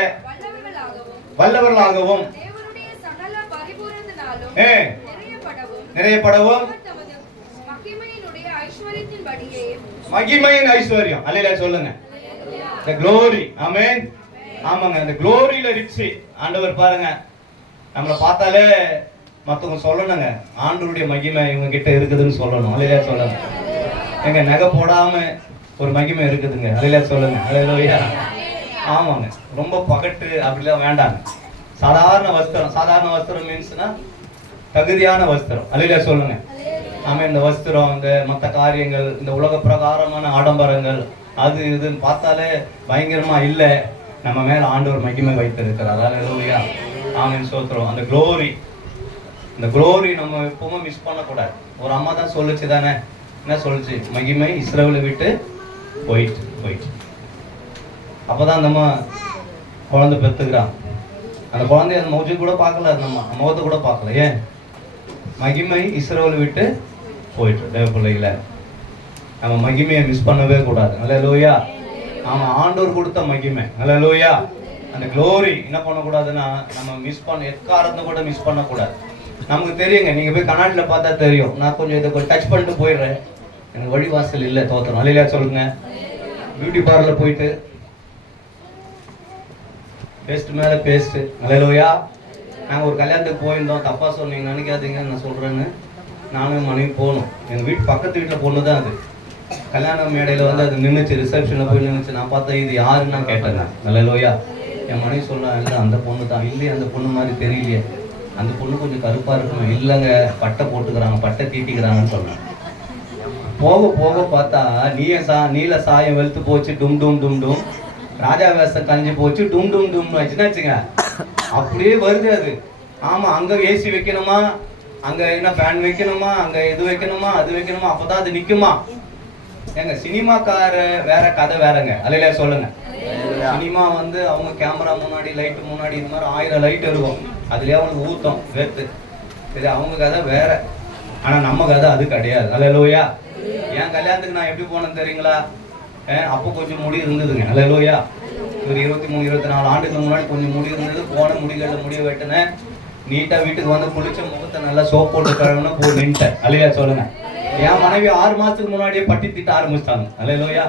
வல்லவர்களாகவும் நிறையப்படவும் மகிமையின் ஐஸ்வர்யம். அல்லேலூயா சொல்லுங்க. the glory. ஆமென். ஆமாங்க, அந்த gloryல ரிச்சி ஆண்டவர் பாருங்க. நம்மளை பார்த்தாலே மற்றவங்க சொல்லணுங்க, ஆண்டவருடைய மகிமை இவங்க கிட்ட இருக்குதுன்னு சொல்லணும். அல்லேலூயா சொல்லுங்க. எங்க நகை போடாம ஒரு மகிமை இருக்குதுங்க. அல்லேலூயா சொல்லுங்க. அல்லேலூயா. ஆமாங்க, ரொம்ப பகட்டு அப்படிலாம் வேண்டாங்க. சாதாரண வஸ்திரம் மீன்ஸ்னா தகுதியான வஸ்திரம். அல்லேலூயா சொல்லுங்க. ஆமா, இந்த வஸ்திரம், இந்த மற்ற காரியங்கள், இந்த உலக பிரகாரமான ஆடம்பரங்கள் அது இதுன்னு பார்த்தாலே பயங்கரமா இல்ல. நம்ம மேல ஆண்டவர் மகிமை வைத்திருக்கிறார். அல்லேலூயா. ஆமென். ஸ்தோத்திரம். அந்த க்ளோரி, இந்த க்ளோரி நம்ம எப்பவுமே மிஸ் பண்ணக்கூடாது. ஒரு அம்மா தான் சொல்லுச்சு தானே, என்ன சொல்லுச்சு? மகிமை இஸ்ரவேலை விட்டு போயிட்டு. அப்பதான் நம்ம குழந்தை பெற்றுக்கிறான். அந்த குழந்தைய அந்த மௌஜை கூட பார்க்கல, நம்ம முகத்தை கூட பார்க்கல. ஏன்? மகிமை இஸ்ரவேலை விட்டு போயிட்டு. தேவ பிள்ளைகளை நம்ம மகிமையை மிஸ் பண்ணவே கூடாது. அல்லேலூயா. ஆமா, ஆண்டவர் கொடுத்த மகிமை. அல்லேலூயா. அந்த க்ளோரி என்ன பண்ணக்கூடாதுன்னா நம்ம மிஸ் எக்காரத்தை கூட மிஸ் பண்ணக்கூடாது. நமக்கு தெரியுங்க, நீங்க போய் கண்ணாடியில பார்த்தா தெரியும். நான் கொஞ்சம் இதை கொஞ்சம் டச் பண்ணிட்டு போயிடுறேன், எனக்கு வழிவாசல் இல்லை, தோத்தணும். அல்லேலூயா சொல்லுங்க. பியூட்டி பார்லர்ல போயிட்டு பேஸ்ட் மேல பேஸ்ட். அல்லேலூயா. நாங்கள் ஒரு கல்யாணத்துக்கு போயிருந்தோம். தப்பா சொன்னீங்க நினைக்காதீங்க, நான் சொல்றேன்னு. நானும் மனைவி போகணும். எங்கள் பக்கத்து வீட்டில் பொண்ணு தான் அது. கல்யாண மேடையில் வந்து அது நின்றுச்சு, ரிசப்ஷனில் போய் நின்றுச்சு. நான் பார்த்தா இது யாருன்னு நான் கேட்டேங்க. அல்லேலூயா. என் மனைவி சொல்ல, இல்லை அந்த பொண்ணு தான். இல்லையே, அந்த பொண்ணு மாதிரி தெரியலையே, அந்த பொண்ணு கொஞ்சம் கருப்பாக இருக்கணும். இல்லைங்க, பட்டை போட்டுக்கிறாங்க, பட்டை தீட்டிக்கிறாங்கன்னு சொன்னேன். போக போக பார்த்தா நீல சாயம் வெளுத்து போச்சு. டும் ராஜா வேஷம் கஞ்சி போச்சு டும் டும் டும்னு வச்சுன்னா வச்சுங்க அப்படியே வருது அது. ஆமா, அங்க ஏசி வைக்கணுமா, அங்க என்ன ஃபேன் வைக்கணுமா, அங்க இது வைக்கணுமா, அது வைக்கணுமா, அப்பதான் அது நிக்குமா. ஏங்க சினிமாக்கார வேற, கதை வேறங்க. அல்லையா சொல்லுங்க. சினிமா வந்து அவங்க கேமரா முன்னாடி லைட் முன்னாடி இந்த மாதிரி 1000 லைட் இருக்கும், அதுலயே அவங்களுக்கு ஊத்தம் வேர்த்து. சரி, அவங்க கதை வேற. ஆனா நம்ம கதை அது கிடையாது. அல்லையா. என் கல்யாணத்துக்கு நான் எப்படி போனேன்னு தெரியுங்களா? அப்போ கொஞ்சம் முடி இருந்ததுங்க. அல்லையா. ஒரு 23-24 ஆண்டுக்கு முன்னாடி கொஞ்சம் முடி இருந்தது. போன முடிகளில் முடிய வெட்டினேன். நீட்டா வீட்டுக்கு வந்து குளிச்ச முகத்தை நல்லா சோப் போட்டு கழுவுனா போய் நின்ட்டேன். அல்லையா சொல்லுங்க. என் மனைவி 6 மாசத்துக்கு முன்னாடியே பட்டி திட்ட ஆரம்பிச்சிட்டாங்க. அல்லையா.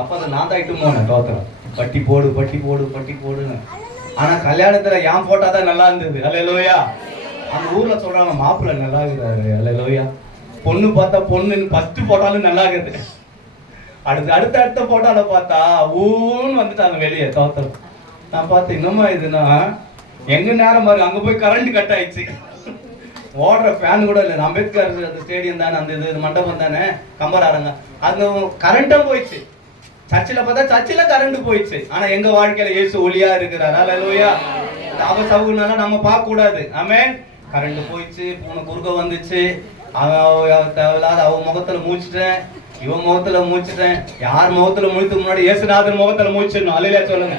அப்ப அதை நான் தான் இட்டு போனேன் தோத்துறேன். பட்டி போடு பட்டி போடு பட்டி போடுன்னு. ஆனா கல்யாணத்துல என் போட்டா தான் நல்லா இருந்தது. அல்லையா. அந்த ஊர்ல சொல்றாங்க மாப்பிள்ளை நல்லா இருக்கிறாரு. அல்லையா. பொண்ணு பார்த்தா பொண்ணு ஃபர்ஸ்ட் போட்டாலும் நல்லா இருக்குது. அடுத்த போட்டால பார்த்தா ஊன்னு வந்துட்டாங்க வெளியே தோத்துறோம். நான் பார்த்தேன் இன்னுமா இதுன்னா எங்க நேரம் பாரு, அங்க போய் கரண்ட் கட் ஆயிடுச்சு. ஓடுற ஃபேன் கூட இல்லை. அம்பேத்கர் அந்த ஸ்டேடியம் தானே, அந்த இது மண்டபம் தானே, கம்பராரங்க, அங்க கரண்ட்டும் போயிடுச்சு. சர்ச்சில் பார்த்தா சர்ச்சில் கரண்ட் போயிடுச்சு. ஆனா எங்க வாழ்க்கையில இயேசு ஒளியா இருக்கிறார். அல்லேலூயா. அவசகுனால நம்ம பார்க்க கூடாது. ஆமென். கரண்ட் போயிடுச்சு, பூனை குறுக்க வந்துச்சு, தேவையில்லாத அவ முகத்துல மூச்சுட்டேன், இவன் முகத்துல மூச்சுட்டேன். யார் முகத்துல மூச்சுக்கு முன்னாடி இயேசுநாதன் முகத்துல மூச்சிடணும். அல்லையா சொல்லுங்க.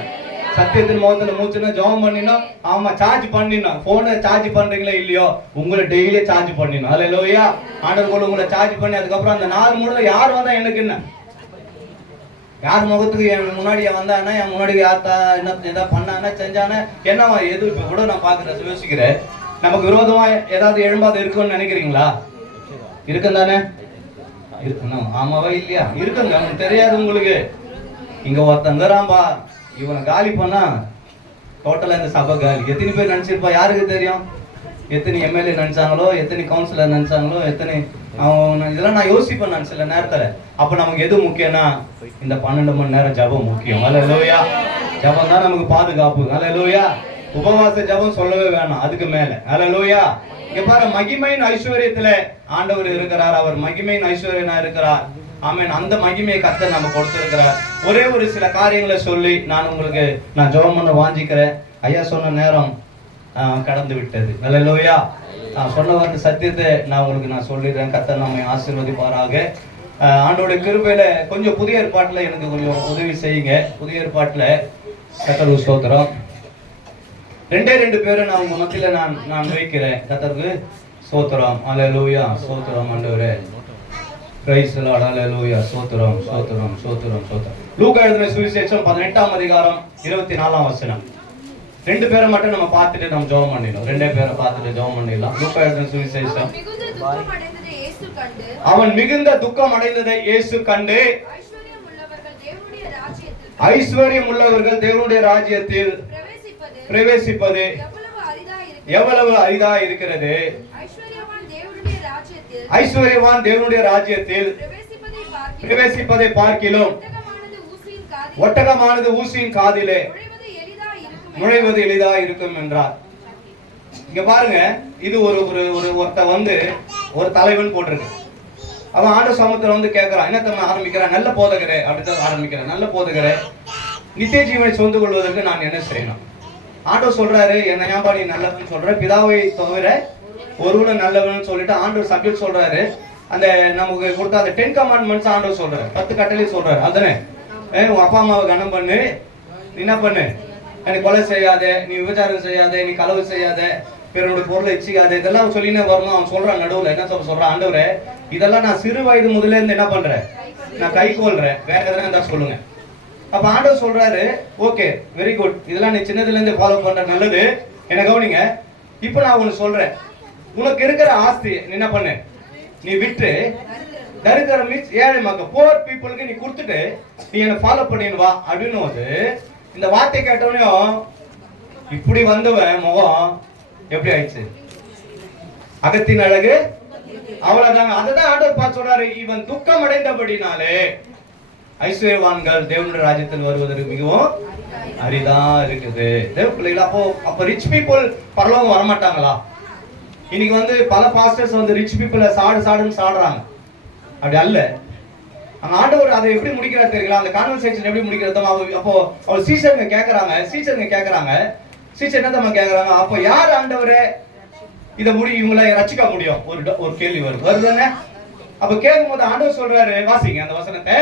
சத்தியத்தின் முகத்துல மூச்சுனா ஜெபம் பண்ணினோம். ஆமா, சார்ஜ் பண்ணினோம். போனை சார்ஜ் பண்றீங்களா இல்லையோ, உங்களை டெய்லியே சார்ஜ் பண்ணினோம். அல்லேலூயா. ஆண்டவர் உங்களை சார்ஜ் பண்ணி அதுக்கப்புறம் அந்த 4 மூணுல யார் வந்தா எனக்கு என்ன, யார் முகத்துக்கு என் முன்னாடி வந்தானா, என் முன்னாடி யார்த்தா என்ன ஏதாவது பண்ணானா செஞ்சானா என்னவா எது. இப்ப கூட நான் பாக்குறேன், யோசிக்கிறேன். நமக்கு விரோதமா ஏதாவது எழும்பாத இருக்குன்னு நினைக்கிறீங்களா? இருக்கும் தானே? இருக்கணும். ஆமாவா இல்லையா? இருக்குங்க. அவனுக்கு தெரியாது உங்களுக்கு. இங்க ஒருத்தங்கிறான்பா, இவனை காலி பண்ணா டோட்டலா இந்த சபை காலி. எத்தனை பேர் நினைச்சிருப்பா? யாருக்கு தெரியும்? எத்தனை எம்எல்ஏ நினைச்சாங்களோ, எத்தனை கவுன்சிலர் நினைச்சாங்களோ, எத்தனை அவங்க இதெல்லாம் நான் யோசிப்பேன் நான் சில நேரத்துல. அப்ப நமக்கு எது முக்கியம்னா இந்த 12 மணி நேரம் ஜபம் முக்கியம். அல்லேலூயா. ஜபம் தான் நமக்கு பாதுகாப்பு. அல்லேலூயா. உபவாச ஜபம் சொல்லவே வேணாம், அதுக்கு மேல. அல்லேலூயா. இங்க பாரு, மகிமையின் ஐஸ்வர்யத்துல ஆண்டவர் இருக்கிறார். அவர் மகிமையின் ஐஸ்வர்யனா இருக்கிறார். ஆமென். அந்த மகிமையை கர்த்தர் நம்ம கொடுத்திருக்கிறார். ஒரே ஒரு சில காரியங்களை சொல்லி நான் ஜெபம் பண்ண வாஞ்சிக்கிறேன். ஐயா சொன்ன நேரம் கடந்து விட்டது. அல்லேலூயா. நான் சொன்ன வந்து சத்தியத்தை நான் சொல்லிடுறேன். கர்த்தர் நம்மை ஆசீர்வதிப்பாராக. ஆண்டோட கிருபையில கொஞ்சம் புதிய ஏற்பாட்டுல எனக்கு கொஞ்சம் உதவி செய்யுங்க. புதிய ஏற்பாட்டுல கர்த்தருக்கு ஸ்தோத்திரம். 2 பேரும் நான் உங்க மத்தியில நான் வைக்கிறேன். கர்த்தருக்கு ஸ்தோத்திரம். அல்லேலூயா. ஸ்தோத்திரம் ஆண்டவரே. Praise the lord. அல்லேலூயா. ஸ்தோத்திரம் ஸ்தோத்திரம் ஸ்தோத்திரம் ஸ்தோத்திரம். லூக்கா எழுதின சுவிசேஷம் 18ஆம் அதிகாரம் 24ஆம் வசனம். 2 பேரை மட்டும் நம்ம பார்த்துட்டு நம்ம ஜெபம் பண்ணிடலாம். 2 பேரை பார்த்துட்டு ஜெபம் பண்ணிடலாம். லூக்கா எழுதின சுவிசேஷம். அவன் மிகுந்த துக்கம் அடைந்ததை இயேசு கண்டு ஐஸ்வர்யம் உள்ளவர்கள் தேவனுடைய ராஜ்யத்தில் பிரவேசிப்பது எவ்வளவு அரிதா இருக்கிறது. ஐஸ்வர்யவான் தேவனுடைய ராஜ்யத்தில் பிரவேசிப்பதை பார்க்கிலும் ஒட்டகமானது ஊசியின் காதிலே நுழைவது எளிதா இருக்கும் என்றார். இங்க பாருங்க, இது ஒருத்த வந்து ஒரு தலைவன் போட்டிருக்கு. அவன் ஆண்டு சமூகத்துல வந்து கேட்கிறான், என்ன ஆரம்பிக்கிறான்? நல்ல போதகரே அப்படித்தான் ஆரம்பிக்கிறேன். நல்ல போதகரே, நித்திய ஜீவனை சொந்து கொள்வதற்கு நான் என்ன செய்யணும்? ஆண்டவர் சொல்றாரு, என்ன ஏன்பா நீ நல்லவன் சொல்ற? பிதாவை தவிர ஒருவனும் நல்லவன் சொல்லிட்டு ஆண்டவர் சப்ஜெக்ட் சொல்றாரு. அந்த நமக்கு கொடுத்த அந்த 10 கமாண்ட்மெண்ட்ஸ் ஆண்டவர் சொல்றாரு, 10 கட்டளை சொல்றாரு. அதுதானே, உங்க அப்பா அம்மாவை கனம் பண்ணு, நீ என்ன பண்ணு, நீ கொலை செய்யாத, நீ விபச்சாரம் செய்யாத, நீ களவு செய்யாத, பிறனுடைய பொருளை இச்சிக்காத, இதெல்லாம் சொல்லினே வரணும். அவன் சொல்றான் நடுவுல என்ன சொல்றான், ஆண்டவரே இதெல்லாம் நான் சிறு வயது முதல்ல இருந்து என்ன பண்றேன், நான் கை கொள்றேன், வேற எதனா இருந்தா சொல்லுங்க. அப்ப ஆண்டவர் சொல்றாரு, ஓகே வெரி குட், இதெல்லாம் நீ சின்னதுல இருந்து ஃபாலோ பண்ற, நல்லது, என்ன கவனிங்க. இப்ப நான் ஒண்ணு சொல்றேன், உனக்கு இருக்கிற ஆஸ்தி நீ என்ன பண்ணு, நீ விட்டு தரித்திரம் மீன்ஸ் ஏழை மக்கள் போர் பீப்புளுக்கு நீ கொடுத்துட்டு நீ என்ன ஃபாலோ பண்ணின்னு வா அப்படின்னு போது, இந்த வார்த்தை கேட்டவனையும் இப்படி வந்தவன் முகம் எப்படி ஆயிடுச்சு, அகத்தின் அழகு அவ்வளவுதாங்க. அதுதான் ஆண்டவர் பார்த்து சொல்றாரு, இவன் துக்கம் அடைந்தபடினாலே ஐஸ்வர்யவான்கள் தேவனுடைய ராஜ்யத்தில் வருவதற்கு மிகவும் அரிதா இருக்குது. தேவ பிள்ளைகளா, அப்போ ரிச் பீப்புள் பரலோகம் வரமாட்டாங்களா? இன்னைக்கு வந்து பல பாஸ்டர்ஸ் வந்து ரிச் பீப்புளை சாடுன்னு சாடுறாங்க. அப்படி அல்ல. அங்க ஆண்டவர் அதை எப்படி முடிக்கிறார் தெரியுங்களா? அந்த கான்வர்சேஷன் எப்படி முடிக்கிறது? அப்போ அவர் சீஷருங்க கேக்குறாங்க சீஷர் என்ன தம்மா கேக்குறாங்க? அப்போ யார் ஆண்டவரே இதை இவங்களை ரட்சிக்க முடியும்? ஒரு கேள்வி வருதுதானே? அப்ப கேட்கும் போது ஆண்டவர் சொல்றாரு, வாசிங்க அந்த வசனத்தை.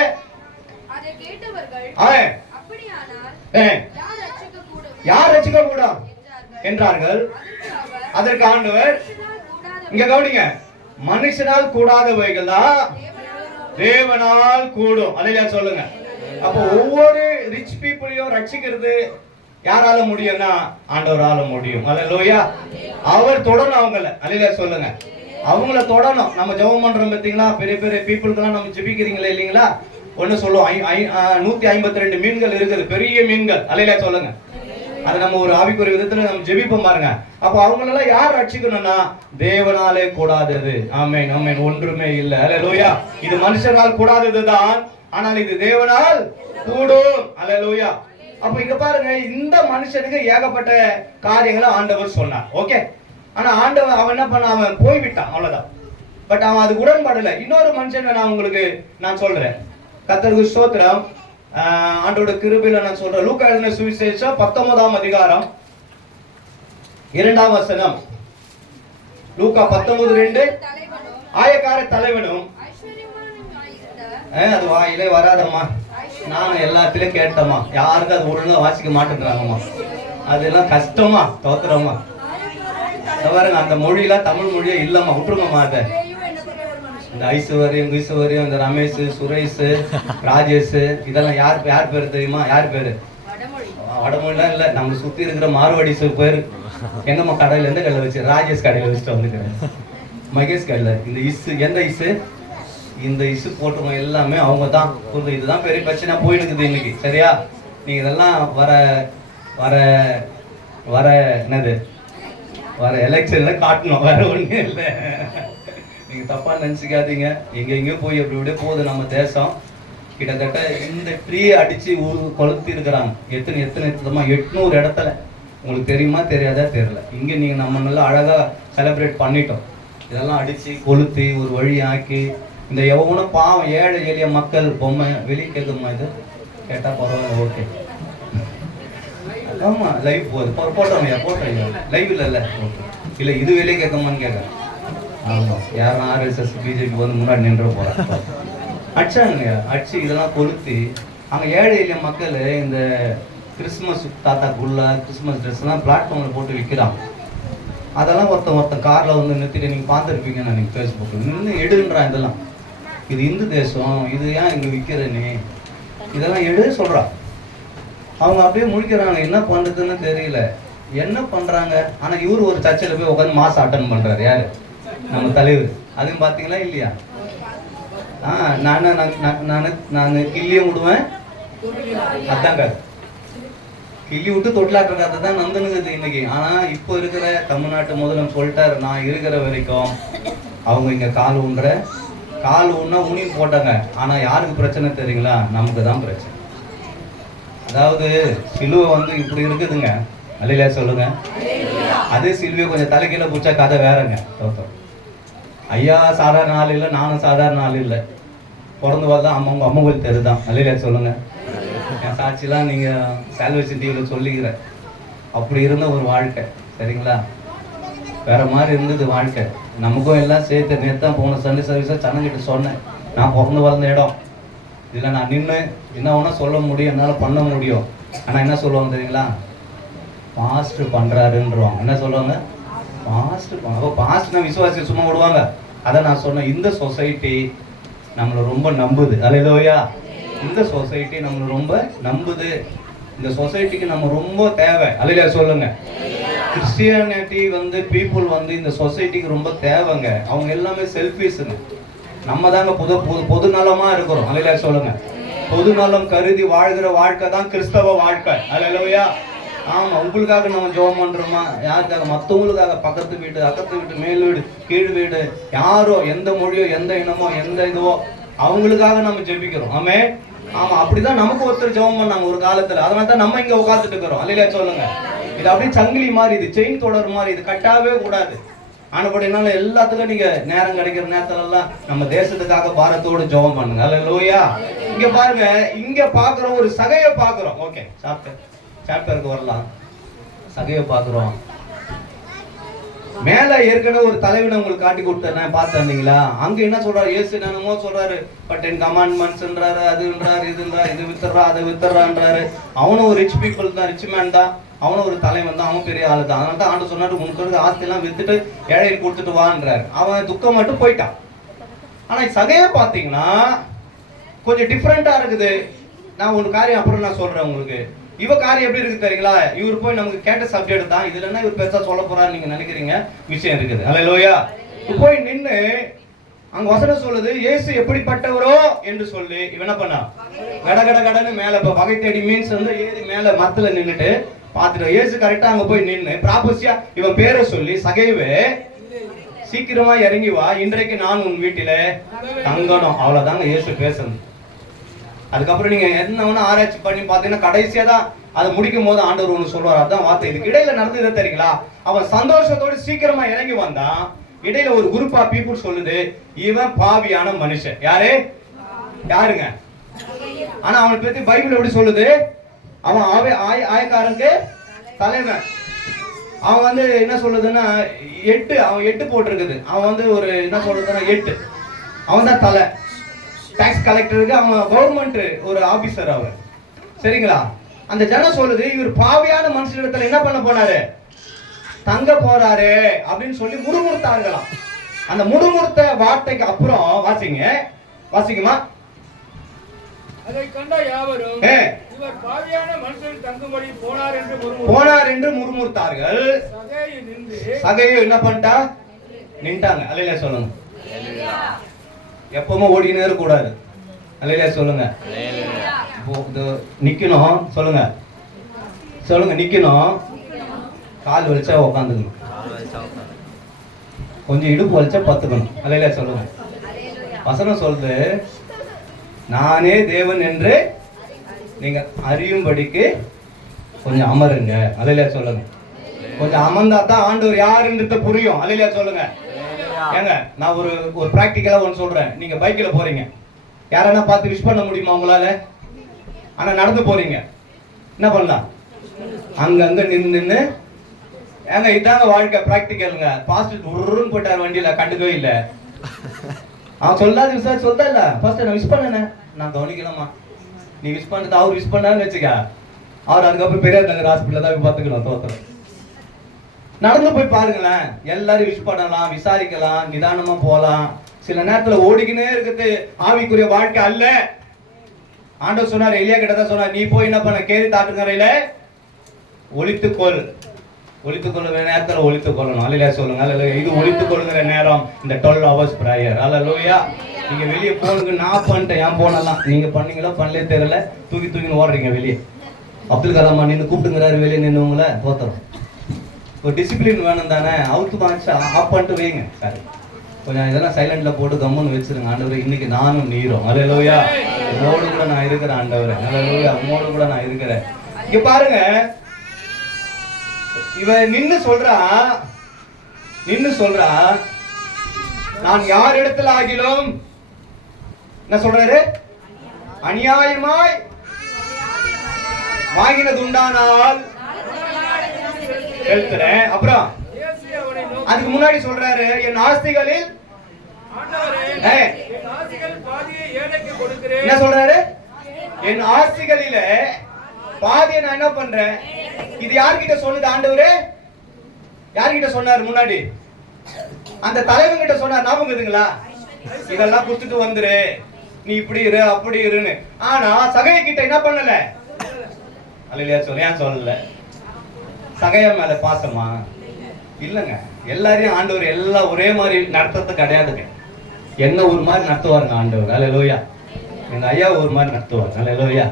அதை கேட்டவர்கள் யார் ரட்சிக்க கூடும் என்றார்கள். அதற்கு ஆண்டவர், இங்க கவனிங்க, மனுஷனால் கூடாதவைகள் தான் தேவனால் கூடும். அல்லேலூயா சொல்லுங்க. அப்ப ஒவ்வொரு ரிச் பீப்புளையும் ரட்சிக்கிறது யாரால முடியும்னா ஆண்டவரால முடியும். அல்லேலூயா. அவர் தொடணும் அவங்கள. அல்லேலூயா சொல்லுங்க. அவங்கள தொடணும். நம்ம ஜெபம் பண்றோம் பார்த்தீங்களா? பெரிய பெரிய பீப்புளுக்கெல்லாம் நம்ம ஜெபிக்கிறீங்களா இல்லீங்களா? ஒண்ணு சொல்லுவோம், 152 மீன்கள் இருக்குது, பெரிய மீன்கள். அல்லேலூயா சொல்லுங்க. அது நம்ம ஒரு ஆவிக்குரிய விதத்துல நம்ம ஜெபிப்போம் பாருங்க. அப்ப அவங்களெல்லாம் யார் ரட்சிக்கணும்னா தேவனாலே கூடாதது. ஆமென் ஆமென். ஒன்றுமே இல்ல. அல்லேலூயா. இது மனுஷனால் கூடாததுதான், ஆனால் இது தேவனால் கூடும். அல்லேலூயா. அப்ப இங்க பாருங்க, இந்த மனுஷனுக்கு ஏகப்பட்ட காரியங்களை ஆண்டவர் சொன்னார். ஓகே. ஆனா ஆண்டவர் அவன் என்ன பண்ண, அவன் போய்விட்டான், அவ்வளவுதான். பட் அவன் அது உடன்படல. இன்னொரு மனுஷன் நான் சொல்றேன். கர்த்தருக்கு ஸ்தோத்திரம். ஆண்டோட கிருபையில நான் சொல்றேன். லூக்கா எழுதின சுவிசேஷம் 19ஆம் அதிகாரம் 2ஆம் வசனம். லூக்கா 19:2. ஆயக்கார தலைவனும், அது வாயிலே வராதம்மா, நான் எல்லாத்திலும் கேட்டம்மா, யாருக்கும் அது ஒழுங்கா வாசிக்க மாட்டேங்கிறாங்கம்மா, அதெல்லாம் கஷ்டமா தோத்துறோமா. பாருங்க, அந்த மொழியெல்லாம் தமிழ் மொழியே இல்லம்மா, விட்டுருங்கம்மா. அதை இந்த ஐஸ்வர்யம், இந்த ரமேஷ், சுரேஷ், ராஜேஷ், இதெல்லாம் யார் பேரு தெரியுமா? யார் பேரு? வடமொழிலாம் இல்ல, நம்ம சுத்தி இருக்கிற மார்வாடி பேரு. எங்கம்மா கடையில, எந்த கடையில வச்சு? ராஜேஷ் கடையில வச்சுட்டு வந்துக்கிறேன். மகேஷ் கடையில. இந்த இசு, எந்த இசு? இந்த இசு போட்டுருவோம் எல்லாமே அவங்க தான். இதுதான் பெரிய பிரச்சனை போயிடுக்குது இன்னைக்கு. சரியா? நீங்க இதெல்லாம் வர என்னது, வர எலெக்ஷன்ல காட்டணும், வேற ஒண்ணு இல்லை. நீங்க தப்பா நினைச்சுக்காதீங்க. எங்கெங்கயோ போய் அப்படி விட போகுது நம்ம தேசம். கிட்டத்தட்ட இந்த ட்ரீயை அடிச்சு கொளுத்தி இருக்கிறாங்க. எத்தனை 800 இடத்துல. உங்களுக்கு தெரியுமா தெரியாதா தெரியல. இங்க நீங்க நம்ம நல்லா அழகா செலிப்ரேட் பண்ணிட்டோம். இதெல்லாம் அடிச்சு கொளுத்தி ஒரு வழி ஆக்கி, இந்த எவ்வளோ பாவம் ஏழை எளிய மக்கள் பொம்மை வெளியே கேட்குமா? இது கேட்டா பரவாயில்ல, ஓகே. ஆமா, லைவ் போகுது, போட்டோம் லைவ் இல்ல. ஓகே. இல்ல இது வெளியே கேட்குமான்னு கேட்கறேன். ஆமா, யாரும் RSS BJP வந்து முன்னாடி நின்று போறாங்க. அடிச்சாங்க, அடிச்சு இதெல்லாம் கொளுத்தி அங்க ஏழை எளிய மக்கள் இந்த கிறிஸ்துமஸ் தாத்தா குல்லா, கிறிஸ்துமஸ் ட்ரெஸ் எல்லாம் பிளாட்ஃபார்ம்ல போட்டு விற்கிறான். அதெல்லாம் ஒருத்தன் கார்ல வந்து நிறுத்திட்டு, நீங்க பார்த்துருப்பீங்க நான் ஃபேஸ்புக்கில் நின்று எடுன்றான். இதெல்லாம் இது இந்து தேசம், இது ஏன் இங்க விற்கிறேன்னு இதெல்லாம் எடு சொல்றான். அவங்க அப்படியே முழிக்கிறாங்க, என்ன பண்றதுன்னு தெரியல, என்ன பண்றாங்க. ஆனா இவரு ஒரு சர்ச்சில் போய் உட்காந்து மாசம் அட்டன் பண்றாரு. யாரு? நம்ம தலைவர். அதுவும் பாத்தீங்களா இல்லையா? நான் கிள்ளியும் விடுவேன், அதாங்க கிள்ளி விட்டு தொட்டிலாட்டுற கதை தான் நந்தனுங்குது இன்னைக்கு. ஆனா இப்போ இருக்கிற தமிழ்நாட்டு முதல்வர் சொல்லிட்டாரு, நான் இருக்கிற வரைக்கும் அவங்க இங்க கால் ஊன்னா ஊனின்னு போட்டாங்க. ஆனா யாருக்கு பிரச்சனை தெரியுங்களா? நமக்கு தான் பிரச்சனை. அதாவது சிலுவை வந்து இப்படி இருக்குதுங்க. அல்லேலூயா சொல்லுங்க. அதே சிலுவையை கொஞ்சம் தலைக்கீழ பிடிச்சா கதை வேறங்க. ஐயா சாதாரண ஆள் இல்லை, நானும் சாதாரண ஆள் இல்லை. பிறந்து வரதான் அம்மா கோயில் தெருதான். அல்லேலூயா சொல்லுங்க. என் சாட்சிலாம் நீங்க சால்வேஷன் டிவியில் சொல்லிக்கிற. அப்படி இருந்த ஒரு வாழ்க்கை, சரிங்களா? வேற மாதிரி இருந்தது வாழ்க்கை. நமக்கும் எல்லாம் சேர்த்து நேத்தான் போன சண்டே சர்வீஸா சனங்கிட்ட சொன்னேன், நான் பிறந்து வளர்ந்த இடம் இதில் நான் நின்று என்ன வேணா சொல்ல முடியும், என்னால் பண்ண முடியும். ஆனால் என்ன சொல்லுவாங்க தெரியுங்களா? பாஸ்டர் பண்ணுறாருன்றவாங்க. என்ன சொல்லுவாங்க? பாஸ்டர். அப்போ பாஸ்டர்னா விசுவாசி சும்மா விடுவாங்க. அதை நான் சொன்னேன், இந்த சொசைட்டி நம்மளை ரொம்ப நம்புது. அல்லேலூயா. இந்த சொசைட்டி நம்மளை ரொம்ப நம்புது. இந்த சொசைட்டிக்கு நம்ம ரொம்ப தேவை. அல்லேலூயா சொல்லுங்க. கிறிஸ்டியானிட்டி வந்து பீப்புள் வந்து இந்த சொசைட்டிக்கு ரொம்ப தேவைங்க. அவங்க எல்லாமே செல்ஃபிஷ்ங்க. நம்ம தாங்க பொது நலமா இருக்கிறோம். அல்லேலூயா சொல்லுங்க. பொது நலம் கருதி வாழ்கிற வாழ்க்கை தான் கிறிஸ்தவ வாழ்க்கை. அல்லேலூயா. ஆமா, உங்களுக்காக நம்ம ஜெபம் பண்றோமா? யாருக்காக? மற்றவங்களுக்காக. பக்கத்து வீடு, அக்கத்து வீடு, மேல் வீடு, கீழ் வீடு, யாரோ எந்த மொழியோ எந்த இனமோ எந்த இதுவோ அவங்களுக்காக நம்ம ஜெபிக்கிறோம். ஆமே. ஆமா, அப்படிதான் நமக்கு ஒருத்தர் ஜெபம் பண்ணாங்க ஒரு காலத்துல. அதனால தான் நம்ம இங்க உட்காந்துட்டு இருக்கிறோம். அல்லேலூயா சொல்லுங்க. இது அப்படியே சங்கிலி மாதிரி, இது செயின் தொடர் மாதிரி, இது கட்டாவே கூடாது. ஆனபடினால எல்லாத்துக்கும் நீங்க நேரம் கிடைக்கிற நேரத்துல எல்லாம் நம்ம தேசத்துக்காக பாரத்தோடு ஜெபம் பண்ணுங்க. அல்லேலூயா. இங்க பாருங்க, இங்க பாக்குறோம் ஒரு சகையை பாக்குறோம். ஓகே, சாப்டருக்கு வரலாம். சகையை பாக்குறோம். மேல ஏற்கனவே ஒரு தலைவனை உங்களுக்கு காட்டி கொடுத்தேன், பார்த்தீங்களா? அங்க என்ன சொல்றாரு? இயேசு என்னமோ சொல்றாரு, பட் 10 கமாண்ட்மெண்ட்ஸ்ன்றாரு, அதுன்றாரு, இதுன்றாரு, இது வித்துறா அதை வித்துறான்றாரு. அவனும் ஒரு ரிச் பீப்புள் தான், ரிச் மேன் தான், அவனும் ஒரு தலைவன் தான், அவன் பெரிய ஆளு தான். அதனால தான் ஆண்டு சொன்னாரு, உங்களுக்கு ஆஸ்தி எல்லாம் வித்துட்டு ஏழையில் கொடுத்துட்டு வான்றாரு. அவன் துக்கம் மட்டும் போயிட்டான். ஆனா சகையை பாத்தீங்கன்னா கொஞ்சம் டிஃப்ரெண்டா இருக்குது. நான் ஒரு காரியம் அப்புறம் நான் சொல்றேன் உங்களுக்கு. இவ காரியம் எப்படி இருக்கு தெரியுங்களா? இவர் போய் நமக்கு கேட்ட சப்ஜெக்ட் தான் இதுல என்ன இவர் பெருசா சொல்ல போறாரு நீங்க நினைக்கிறீங்க, விஷயம் இருக்குது. அல்லேலூயா. போய் நின்னு அங்க வசனம் சொல்லுது, இயேசு எப்படிப்பட்டவரோ என்று சொல்லி இவன் என்ன பண்ணா, கடன்னு மேல வகை தேடி மீன்ஸ் வந்து ஏறி மேல மரத்துல நின்னுட்டு பாத்துட்டு இயேசு கரெக்டா அங்க போய் நின்னு ப்ராபஸியா இவன் பேரை சொல்லி, சகைவே சீக்கிரமா இறங்கி வா, இன்றைக்கு நான் உன் வீட்டில தங்கணும். அவ்வளவுதாங்க இயேசு பேசுறது. அதுக்கப்புறம் நீங்க என்ன ஒண்ணு ஆராய்ச்சி பண்ணி பாத்தீங்கன்னா கடைசியா தான் அதை முடிக்கும் போது ஆண்டவர் ஒண்ணு சொல்றாரு. அதான் வார்த்தை. இதுக்கு இடையில நடந்தது தெரியுங்களா? அவன் சந்தோஷத்தோடு சீக்கிரமா இறங்கி வந்தான். இடையில ஒரு குரூப் ஆஃப் பீப்புள் சொல்லுது, இவன் பாவியான மனுஷன். யாருங்க? ஆனா அவனை பத்தி பைபிள் எப்படி சொல்லுது? அவன் ஆயக்காரனுக்கு தலைவன். அவன் வந்து என்ன சொல்லுதுன்னா 8, அவன் 8 போட்டிருக்குது. அவன் வந்து ஒரு என்ன சொல்றதுன்னா 8, அவன் தான் தலை. டாக்ஸ் கலெக்டருக்கு அவன் கவர்மெண்ட் ஒரு ஆபீசர் அவர். சரிங்களா? அந்த ஜனம் சொல்லுது, இவர் பாவியான மனுஷனிடத்துல என்ன பண்ண போனாரு, தங்க போறாரு அப்படின்னு சொல்லி முடுமுறுத்தார்களாம். அந்த முடுமுறுத்த வார்த்தைக்கு அப்புறம் வாசிக்குமா? அதை கண்ட யாவரும் இவர் பாவியான மனுஷன் தங்கும்படி போனார் என்று முறுமுறுத்தார்கள். சகையை என்ன பண்ணிட்டா, நின்ட்டாங்க. அல்லேலூயா சொல்லுங்க. எப்பவுமே ஓடினே இருக்க கூடாது. அல்லேலூயா சொல்லுங்க. நிக்கணும். சொல்லுங்க நிக்கணும். கால் வலிச்சா உட்காந்துக்கணும், கொஞ்சம் இடுப்பு வலிச்சா பத்துக்கணும். அல்லேலூயா சொல்லுங்க. வசனம் சொல்லுது, நானே தேவன் என்று நீங்க அறியும்படிக்கு கொஞ்சம் அமருங்க. அல்லேலூயா சொல்லுங்க. கொஞ்சம் அமர்ந்தா தான் ஆண்டவர் யாருன்றது புரியும். அல்லேலூயா சொல்லுங்க. ஏங்க நான் ஒரு பிராக்டிக்கலா ஒன்று சொல்றேன். நீங்க பைக்ல போறீங்க, யாரன்னா பார்த்து விஷ் பண்ண முடியுமா உங்களால? ஆனா நடந்து போறீங்க, என்ன பண்ணலாம்? அங்க நின்னு ஏங்க இதாங்க வாழ்க்கை, பிராக்டிக்கலுங்க. பாஸ்ட் உருன்னு போயிட்டார் வண்டியில, கண்டுக்கவே இல்லை. அவன் சொல்லாது விசாரிச்சு சொல்றா இல்ல, ஃபர்ஸ்ட் நான் விஷ் பண்ணேன், நான் கவனிக்கலாமா? நீ விஷ் பண்ணது அவர் விஷ் பண்ணான்னு வச்சுக்க, அவர் அதுக்கப்புறம் பெரியார் நகர் ஹாஸ்பிட்டல் தான் பார்த்துக்கணும். தோத்துறேன். நடந்து போய் பாருங்களேன், எல்லாரும் விஷ் பண்ணலாம், விசாரிக்கலாம், நிதானமா போலாம். சில நேரத்துல ஓடிக்கினே இருக்கிறது ஆவிக்குரிய வாழ்க்கை அல்ல. ஆண்டவர் சொன்னார், எலியா கிட்ட தான் சொன்னார், நீ போய் என்ன பண்ண, கேரி தாட்டுங்கரையில ஒளித்துக்கொள் நேரத்துல ஒளித்துக்கொள்ளணும். அல்லேலூயா சொல்லுங்க. அல்லேலூயா. இது ஒளித்துக்கொள்ளுகிற நேரம், இந்த 12 hours prayer. அல்லேலூயா. நீங்க வெளியே போனுங்க, நான் பண்ணிட்டேன், ஏன் போனலாம்? நீங்க பண்ணீங்களோ பண்ணலே தெரியல, தூக்கி ஓடுறீங்க வெளியே. அப்துல் கலாமா நின்று கூப்பிட்டுங்கிறாரு வெளியே நின்னுவங்கள, தோத்துறோம். ஒரு டிசிப்ளின் வேணும் தானே. அவுத்து மாச்சு ஆஃப் பண்ணிட்டு வைங்க. சரி, கொஞ்சம் இதெல்லாம் சைலண்ட்ல போட்டு கம்முன்னு வச்சிருங்க. ஆண்டவரே இன்னைக்கு நானும் நீரும். அல்லேலூயா. உங்களோடு கூட நான் இருக்கிறேன் ஆண்டவரே. அல்லேலூயா. உங்களோடு கூட நான் இருக்கிறேன். இங்க பாருங்க, இவன் நின்னு சொல்றா, நான் யார் இடத்துல ஆகிலும் என்ன சொல்றாரு, அநியாயமாய் வாங்கினது உண்டானால் எழுத்துறேன். அப்புறம் அதுக்கு முன்னாடி சொல்றாரு, என் ஆஸ்திகளில் என்ன சொல்றாரு, என் ஆஸ்திகளில பாதியை நான் என்ன பண்றேன். இது யார்கிட்ட சொன்னது ஆண்டவரே? யார்கிட்ட சொன்னாரு முன்னாடி? அந்த தலைவன் கிட்ட சொன்னார். ஞாபகம் இருக்குங்களா? இதெல்லாம் குடுத்துட்டு வந்துரு, நீ இப்படி இரு அப்படி இருன்னு. ஆனா சகைய கிட்ட என்ன பண்ணல? அல்லேலூயா சொல்ல. ஏன் சொல்லல? சகைய மேல பாசமா இல்லங்க. எல்லாரையும் ஆண்டவர் எல்லாம் ஒரே மாதிரி நடத்துறது கிடையாதுங்க. என்ன ஒரு மாதிரி நடத்துவாருங்க ஆண்டவர். அல்லேலூயா. எங்க ஐயா ஒரு மாதிரி நடத்துவார். அல்லேலூயா.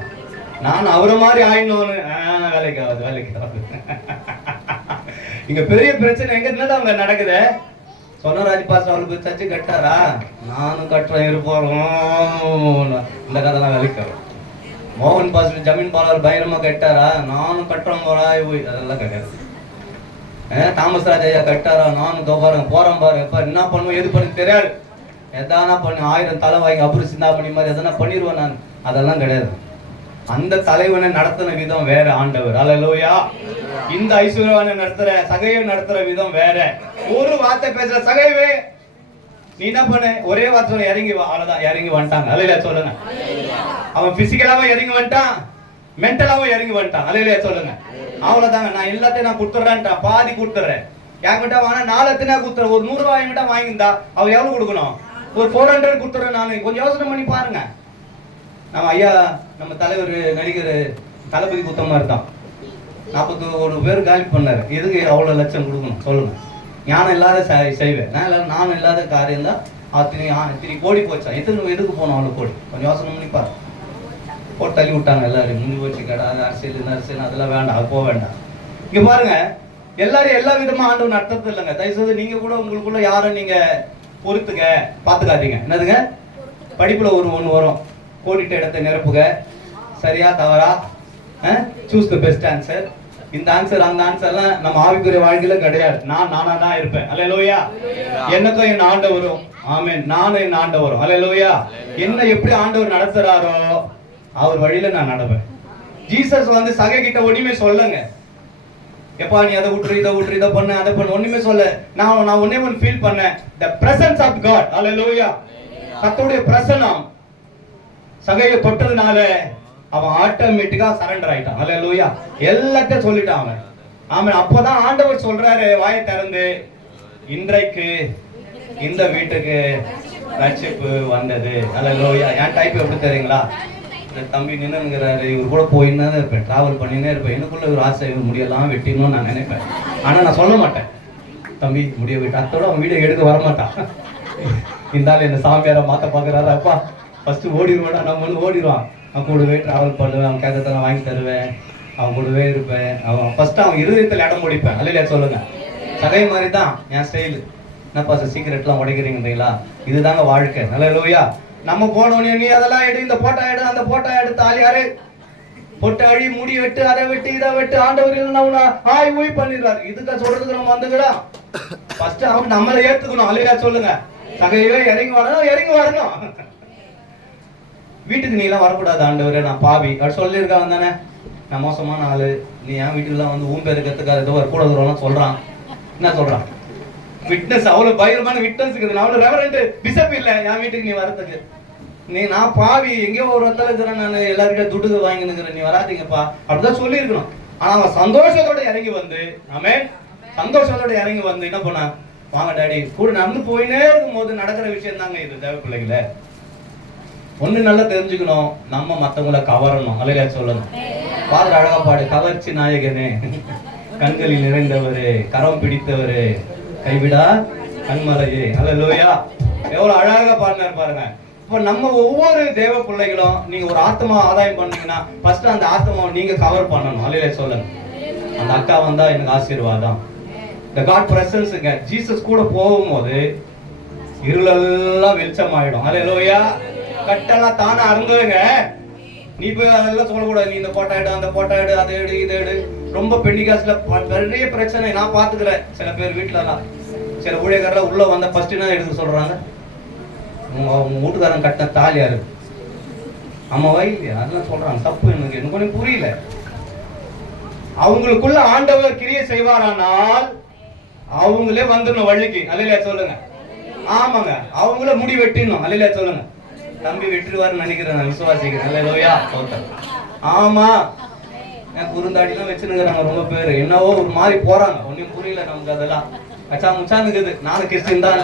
நான் அவரை மாதிரி ஆயினோன்னு வேலைக்கு ஆகுது. இங்க பெரிய பிரச்சனை எங்க என்னதான் நடக்குது. சொன்னராஜ் பாஸ் அவருக்கு சர்ச்சு கட்டாரா, நானும் கட்டுறேன் இருப்போம், இந்த கதைலாம் வேலைக்கு ஆகும். மோகன் பாஸ் ஜமீன் பாலர் பயங்கரமா கட்டாரா, நானும் கட்டுறோம் போறா, அதெல்லாம் கிடையாது. தாமஸ் ராஜ் ஐயா கட்டாரா, நானும் பாருங்க போறேன் பாரு, எப்ப என்ன பண்ணுவோம் எது பண்ணு தெரியாது, எதானா பண்ணு 1000 தலை வாங்கி அபுரு சிந்தாமணி மாதிரி எதனா பண்ணிடுவேன் நான். அதெல்லாம் கிடையாது. அந்த தலைவனை நடத்தின விதம் வேற ஆண்டவர். அல்லேலூயா. இந்த ஐஸ்வர்யவானை நடத்துற சகையை நடத்துற விதம் வேற. ஒரு வார்த்தை பேசுற சகைவே நீ என்ன பண்ண, ஒரே வார்த்தை இறங்கி வா, அவ்வளவுதான். இறங்கி வந்துட்டாங்க. அல்லேலூயா சொல்லுங்க. அவன் பிசிக்கலாவும் இறங்கி வந்துட்டான், மென்டலாவும் இறங்கி வந்துட்டான். அல்லேலூயா சொல்லுங்க. அவ்வளவுதாங்க. நான் எல்லாத்தையும் நான் கொடுத்துறேன்ட்டான், பாதி கொடுத்துறேன். என்கிட்ட வாங்க 4 எத்தனை கொடுத்துறேன். ஒரு 100 ரூபாய் என்கிட்ட வாங்கியிருந்தா அவ எவ்வளவு கொடுக்கணும்? ஒரு 400 கொடுத்துறேன். நான் கொஞ்சம் யோசனை பண்ணி பாருங்க. நம்ம ஐயா, நம்ம தலைவர் நடிகர் தளபதி குத்தமா இருந்தான். 41 பேர் காலி பண்ணாரு. எதுக்கு அவ்வளவு லட்சம் கொடுக்கணும் சொல்லுங்க? ஞானம் இல்லாத செய்வேன் நானும் இல்லாத காரியம் தான். அத்தனை கோடி போச்சா? எதுக்கு போனோம் அவ்வளவு கோடி? கொஞ்சம் யோசனை பண்ணி பாரு. போட்டு தள்ளி விட்டாங்க எல்லாரும். முடிஞ்சு போச்சு கடை, அரசியல் அதெல்லாம் வேண்டாம், அது போக வேண்டாம். இங்க பாருங்க, எல்லாரும் எல்லா விதமா ஆண்டவன் நடத்துறது இல்லைங்க. தயவுசெய்து நீங்க கூட உங்களுக்குள்ள யாரும் நீங்க பொறுத்துக்க பாத்துக்காதீங்க. என்னதுங்க? படிப்புல ஒண்ணு வரும், கோடிட்ட இடத்தை நிரப்புக. சரியா தவறா? Choose the best answer. இந்த ஆன்சர் அந்த ஆன்சர்லாம் நம்ம ஆவிக்குரிய வாழ்க்கையில கிடையாது. நானா தான் இருப்பேன். அல்லேலூயா. எனக்கும் என் ஆண்டவரும். ஆமென். நானும் என் ஆண்டவரும். அல்லேலூயா. என்ன எப்படி ஆண்டவர் நடத்துறாரோ அவர் வழியில நான் நடப்பேன். ஜீசஸ் வந்து சகை கிட்ட ஒண்ணுமே சொல்லுங்க. எப்பா நீ அதை விட்டுரு, இதை விட்டுரு, இதை பண்ண, அதை பண்ண, ஒண்ணுமே சொல்ல. நான் ஒன்னே ஒன்று ஃபீல் பண்ணேன், the presence of God. அல்லேலூயா. கர்த்தருடைய பிரசன்னம் சகையை தொட்டதுனால அவன் ஆட்டோமேட்டிக்கா சரண்டர் ஆயிட்டான். அல்லேலூயா. எல்லாத்தையும் சொல்லிட்டான் அவன். ஆமென். அப்பதான் ஆண்டவர் சொல்றாரு வாயை திறந்து, இன்றைக்கு இந்த வீட்டுக்கு ரட்சிப்பு வந்தது. அல்லேலூயா. என் டைப் எப்படி தெரியுங்களா? தம்பி நின்னுங்கிறாரு, இவர் கூட போயின்னு தான் இருப்பேன், டிராவல் பண்ணினே இருப்பேன். எனக்குள்ள ஒரு ஆசை, இவர் முடியெல்லாம் வெட்டினு நான் நினைப்பேன். ஆனா நான் சொல்ல மாட்டேன், தம்பி முடிய வெட்ட. அத்தோட அவன் வீடியோ எடுக்க வரமாட்டான். இருந்தாலும் என்ன சாமியார மாத்த பாக்குறாரு. அப்பா ஃபர்ஸ்ட் ஓடிடுவான், நம்ம வந்து ஓடிடுவான். அவன் கூடவே டிராவல் பண்ணுவேன், அவன் கேட்கறதெல்லாம் வாங்கி தருவேன், அவன் கூடவே இருப்பேன். அவன் ஃபர்ஸ்ட் அவன் இருதயத்தில் இடம் முடிப்பேன். அல்லையா சொல்லுங்க. சகை மாதிரி தான் என் ஸ்டைலு. என்னப்பா சீக்கிரட்லாம் உடைக்கிறீங்களா? இதுதாங்க வாழ்க்கை. அல்லேலூயா. நம்ம போனோடனே நீ அதெல்லாம் எடு, இந்த போட்டோ எடு, அந்த போட்டோ எடு, தாலியாரு பொட்டு அழி, முடி வெட்டு, அதை வெட்டு, இதை வெட்டு. ஆண்டவர் இல்லைன்னா ஆய் ஊய் பண்ணிடுறாரு. இதுக்கா சொல்றதுக்கு நம்ம வந்துக்கிறோம். ஃபர்ஸ்ட் அவன் நம்மளை ஏத்துக்கணும். அல்லையா சொல்லுங்க. சகையவே இறங்கி வரணும். வீட்டுக்கு நீ எல்லாம் வரக்கூடாது ஆண்டவரே, நான் பாவி அப்படி சொல்லியிருக்கான் தானே. நான் மோசமான ஆளு, நீ என் வீட்டுக்குலாம் வந்து ஊன் பேரு கத்துக்காத, ஏதோ கூட வருவான் சொல்றான். என்ன சொல்றான்? விட்னஸ், அவ்வளவு பயங்கரமான விட்னஸ் இருக்குது. அவ்வளவு ரெவரண்ட் பிஷப் இல்ல என் வீட்டுக்கு நீ வரதுக்கு. நான் பாவி எங்கேயோ ஒரு இடத்துல இருக்கிறேன், நான் எல்லாருக்கிட்ட துடுக வாங்கினுக்கிறேன், நீ வராதிங்கப்பா அப்படிதான் சொல்லி இருக்கணும். ஆனா அவன் சந்தோஷத்தோட இறங்கி வந்து, ஆமென், சந்தோஷத்தோட இறங்கி வந்து என்ன பண்ணா, வாங்க டாடி கூட நடந்து போயினே இருக்கும் போது நடக்கிற விஷயம் தாங்க இது. தேவ பிள்ளைகளை ஒண்ணு நல்லா தெரிஞ்சுக்கணும், நம்ம மத்தவங்களை கவரணும். அல்லையா சொல்லுங்க. பாதர் அழகா பாடு, கவர்ச்சி நாயகனே, கண்களில் நிறைந்தவரு, கரம் பிடித்தவரு, கைவிடா கண்மலையே. அல்லேலூயா. எவ்வளவு அழகா பாடினார் பாருங்க. இப்ப நம்ம ஒவ்வொரு தேவ பிள்ளைகளும் நீங்க ஒரு ஆத்மா ஆதாயம் பண்ணீங்கன்னா ஃபர்ஸ்ட் அந்த ஆத்மாவை நீங்க கவர் பண்ணணும். அல்லையா சொல்லுங்க. அந்த அக்கா வந்தா எனக்கு ஆசீர்வாதம். இந்த காட் பிரசன்ஸ்ங்க. ஜீசஸ் கூட போகும்போது இருளெல்லாம் வெளிச்சம் ஆயிடும். அல்லேலூயா. கட்டெல்லாம் தானே அருந்துங்க. நீ போய் அதெல்லாம் சொல்லக்கூடாது, நீ இந்த போட்டோ எடு, அந்த போட்டோ எடு, அதை எடு, இதை எடு. ரொம்ப பெண்டிகாஸ்ல நிறைய பிரச்சனை நான் பாத்துக்கிறேன். சில பேர் வீட்டுல எல்லாம் சில ஊழியக்காரர் உள்ள வந்த ஃபர்ஸ்ட் என்ன எடுக்க சொல்றாங்க, உங்க வீட்டுக்காரன் கட்டின தாலி யாரு, அம்மாவா இல்லையா, அதெல்லாம் சொல்றாங்க. தப்பு. எனக்கு கொஞ்சம் புரியல. அவங்களுக்குள்ள ஆண்டவர் கிரியை செய்வாரானால் அவங்களே வந்துடணும் வள்ளிக்கு. அல்லையா சொல்லுங்க. ஆமாங்க, அவங்கள முடி வெட்டிடணும். அல்லையா சொல்லுங்க. தம்பி வெட்டுவாருன்னு நினைக்கிறேன், நான் விசுவாசிக்கிறேன். அல்லேலூயா. ஆமா, குறுந்தாடிலாம் வச்சுருக்கிறாங்க ரொம்ப பேரு. என்னவோ ஒரு மாதிரி போறாங்க, ஒன்னும் புரியல நமக்கு. அதெல்லாம் அச்சா முச்சானுக்குது. நானும் கிறிஸ்டின் தான்,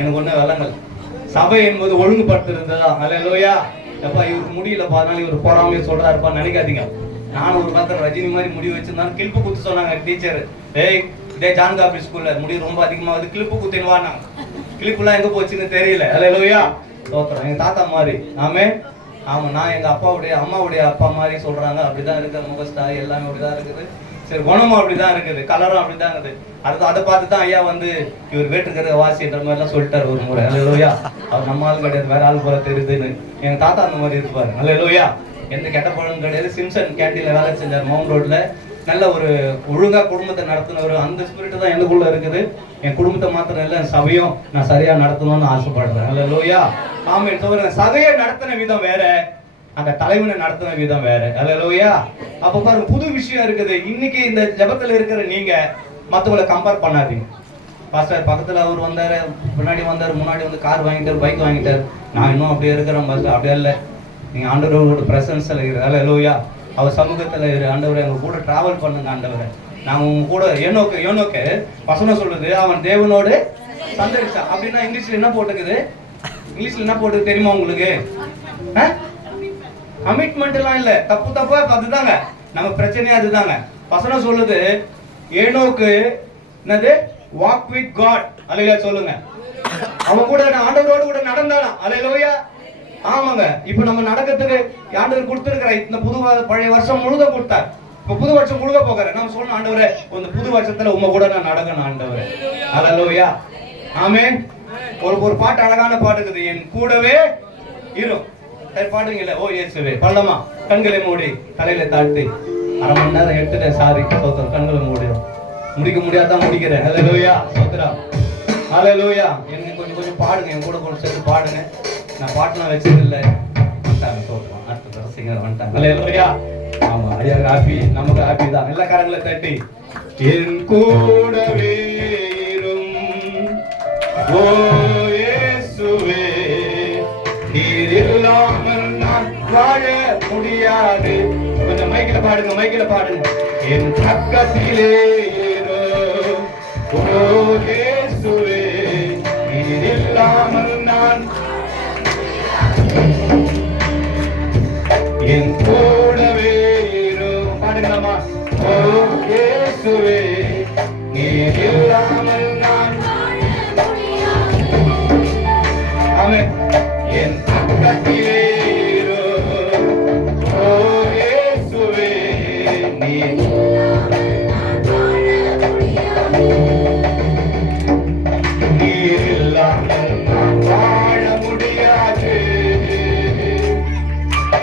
எனக்கு ஒண்ணு விளங்கல். சபை என்பது ஒழுங்குபடுத்துறதுதான். அல்லேலூயா. எப்பா இவருக்கு முடியலப்பா, அதனால இவர் போறாமே சொல்றாருப்பா நினைக்காதீங்க. நானும் ஒரு பக்கம் ரஜினி மாதிரி முடி வச்சிருந்தாலும் கிளிப்பு குத்து சொன்னாங்க டீச்சர். டேய் இதே ஜான்காபி ஸ்கூல்ல முடி ரொம்ப அதிகமாகுது, கிளிப்பு குத்தின்னு வாங்க. கிளிப்புலாம் எங்க போச்சுன்னு தெரியல. அல்லேலூயா. தோத்துறோம். எங்க தாத்தா மாதிரி. ஆமே. ஆமா, நான் எங்க அப்பாவுடைய அம்மாவுடைய அப்பா மாதிரி சொல்றாங்க. அப்படிதான் இருக்கு முகஸ்டாய் எல்லாமே அப்படிதான் இருக்குது. சரி, குணமும் அப்படிதான் இருக்குது, கலரும் அப்படிதான் இருக்குது. அதை பார்த்து தான் ஐயா வந்து இவர் வேட்டுக்கிற வாசின்ற மாதிரி எல்லாம் சொல்லிட்டாரு ஒரு முறை. அல்லேலூயா. அவர் நம்ம ஆள் கிடையாது, வேற ஆள் போல தெரியுதுன்னு. எங்க தாத்தா அந்த மாதிரி இருப்பாரு. அல்லேலூயா. எந்த கெட்ட பழம் கிடையாது. சிம்சன் கேண்டீன்ல வேலை செஞ்சார் மவுண்ட் ரோட்ல. நல்ல ஒரு ஒழுங்கா குடும்பத்தை நடத்தினவர். அந்த ஸ்பிரிட் தான் எனக்குள்ள இருக்குது. என் குடும்பத்தை மாத்திரம் இல்லை, என் சபையும் நான் சரியா நடத்தணும்னு ஆசைப்படுறேன். அல்லேலூயா, ஆமென். சொல்றேன், சபையை நடத்தின விதம் வேற, அந்த தலைவனை நடத்தின விதம் வேற. அல்லேலூயா. அப்ப பாருங்க, புது விஷயம் இருக்குது. இன்னைக்கு இந்த ஜெபத்துல இருக்கிற நீங்க மத்தவங்களை கம்பேர் பண்ணாதீங்க. பாஸ்டர் பக்கத்துல அவர் வந்தாரு, பின்னாடி வந்தாரு, முன்னாடி வந்து கார் வாங்கிட்டாரு, பைக் வாங்கிட்டாரு, நான் இன்னும் அப்படியே இருக்கிறேன் பாஸ்டர். அப்படியே இல்லை, நீங்க ஆண்டவரோட பிரசன்ஸ்ல இரு. அல்லேலூயா. அவர் சமூகத்துல இரு. ஆண்டவரை எங்க கூட டிராவல் பண்ணுங்க. ஆண்டவரை நாங்க உங்க கூட ஏனோக்கு வசனம் சொல்லுது, அவன் தேவனோடு சந்தரிச்சான். அப்படின்னா இங்கிலீஷ்ல என்ன போட்டுக்குது? இங்கிலீஷ்ல என்ன போட்டுக்கு தெரியுமா உங்களுக்கு? கமிட்மெண்ட் எல்லாம் இல்ல, தப்பா அதுதாங்க நம்ம பிரச்சனையே. அதுதாங்க வசனம் சொல்லுது, ஏனோக்கு என்னது? Walk with God. அல்லேலூயா சொல்லுங்க. அவன் கூட ஆண்டவரோடு கூட நடந்தானா. அல்லேலூயா. ஆமாங்க. இப்ப நம்ம நடக்கிறதுக்கு ஆண்டவர் கொடுத்திருக்கிற இந்த புது பழைய வருஷம் முழுத கொடுத்தார். இப்ப புது வருஷம் முழுக போகிறேன். நம்ம சொல்லணும், ஆண்டவரே இந்த புது வருஷத்துல உங்க கூட நான் நடக்கணும் ஆண்டவரே. அல்லேலூயா, ஆமென். ஒரு பாட்டு, அழகான பாட்டு இருக்குது, என் கூடவே இரு. பாடுங்கல்ல, ஓ இயேசுவே. பள்ளமா கண்களை மூடி தலையில தாழ்த்தி 1/2 மணி நேரம் எடுத்துட்டேன். சாரி சோத்திரம். கண்களை மூடி முடிக்க முடியாதான் முடிக்கிறேன். அல்லேலூயா, சோத்திரம். அல்லேலூயா. எனக்கு கொஞ்சம் பாடுங்க, என் கூட கொஞ்சம் சேர்த்து பாடுங்க. நான் பாட்டுலாம் வச்சது இல்லை. வந்துட்டாங்க சோத்திரம். அடுத்த சிங்கர் வந்துட்டாங்க. அல்லேலூயா. ஆமா, ஐயா ஹாப்பி, நமக்கு ஹாப்பி தான். எல்லா கரங்களை தட்டி, என் கூடவே இரும் ஓ இயேசுவே, நீர் இல்லாமல் நான் வாழ முடியாது. கொஞ்சம் மைக்கில பாடுங்க, மைக்கில பாடுங்க. என் பக்கத்திலே இரும் ஓ இயேசுவே, நீர் இல்லாமல் நான் என் கூடவே இரும். பாடுங்களாமா? ஓ இயேசுவே, நீர் இல்லாமல் நான் ஆமென். என் பக்கத்திலே இரும் ஓ இயேசுவே, நீர் இல்லாமல் நான் வாழ முடியாது.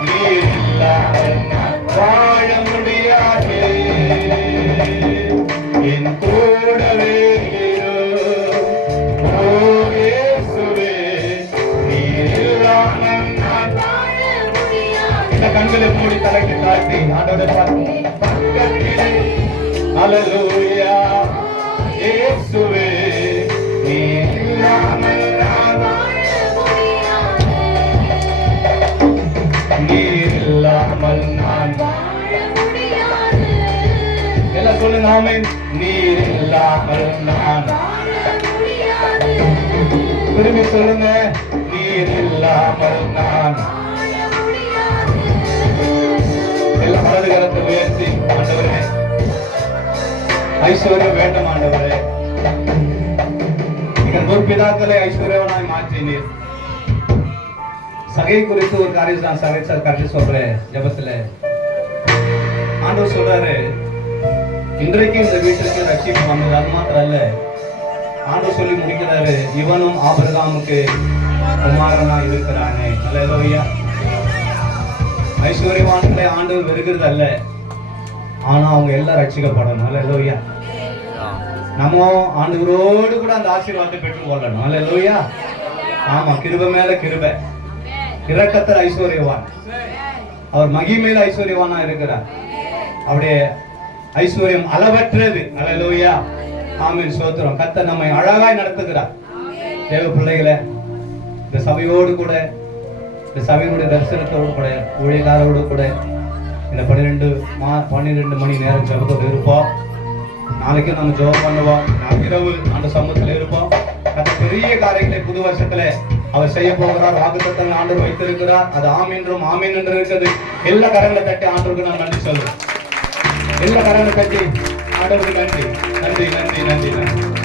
நீர் இல்லாமல் நான் வாழ முடியாது. என் கூடவே இரும் ஓ இயேசுவே, நீர் இல்லாமல் நான் வாழ முடியாது. இந்த கண்களை மூடி தலைக்கு தாழ்த்தி ஆண்டவரை பார்த்து பக்கத்திலே. அல்லேலூயா, இயேசுவே, நீர் இல்லாமல் நான் வாழ முடியாது. நீர் இல்லாமல் நான் வாழ முடியாது. எல்லாம் சொல்லுங்க, ஆமென். நீர் இல்லாமல் நான் வாழ முடியாது. திரும்பி சொல்லுங்க, நீர் இல்லாமல் நான் வாழ முடியாது. எல்லாம் வலது கரத்தை உயர்த்தி, ஆண்டவரே ஐஸ்வர்யம் வேண்டும் ஆண்டவரே. நீங்கள் முற்பிதாக்களை ஐஸ்வர்யவனாய் மாற்றினீர். சகை குறித்து ஒரு காரியம் நான் கருத்து சொல்றேன். ஜெபத்துல ஆண்டவர் சொல்றாரு, இன்றைக்கு இந்த வீட்டுக்கு ரட்சிப்பு வந்தது. அது மாத்திரம் அல்ல, ஆண்டவர் சொல்லி முடிக்கிறாரு, இவனும் ஆபிரகாமுக்கு குமாரனா இருக்கிறானே. அல்லேலூயா. ஐஸ்வர்யவான்களை ஆண்டவர் வெறுக்கிறது அல்ல, ஆனா அவங்க எல்லாம் ரட்சிக்கப்படணும். அல்லேலூயா. நம்ம ஆண்டவரோடு கூட அந்த ஆசீர்வாதத்தை பெற்றுக் கொள்ளணும். அல்லேலூயா. ஆமா, கிருபை மேல கிருபை. இரக்கத்தில் ஐஸ்வர்யவான், அவர் மகிமையில ஐஸ்வர்யவானா இருக்கிறார். அவருடைய ஐஸ்வர்யம் அளவற்றது. அல்லேலூயா, ஆமென், ஸ்தோத்திரம். கர்த்தர் நம்மை அழகாய் நடத்துகிறார். தேவ பிள்ளைகளை, இந்த சபையோடு கூட, இந்த சபையினுடைய தரிசனத்தோடு கூட, ஊழியக்காரோடு கூட இந்த 12 மணி நேரம் ஜெபத்தோடு இருப்போம். நாளைக்கு நம்ம ஜெபம் பண்ணுவோம். நாளைக்கு இரவு அந்த சமூகத்தில் இருப்போம். கர்த்தர் பெரிய காரியங்களை புது வருஷத்துல அவர் செய்ய போகிறார். வாக்குத்தத்தங்கள் ஆண்டவர் வைத்திருக்கிறார். அது ஆமென்றும் ஆமென் என்று இருக்குது. எல்லா கரங்களை தட்டி ஆண்டவருக்கு நான் நன்றி சொல்றேன். எல்லா கரங்களை தட்டி ஆண்டவருக்கு நன்றி, நன்றி, நன்றி, நன்றி, நன்றி.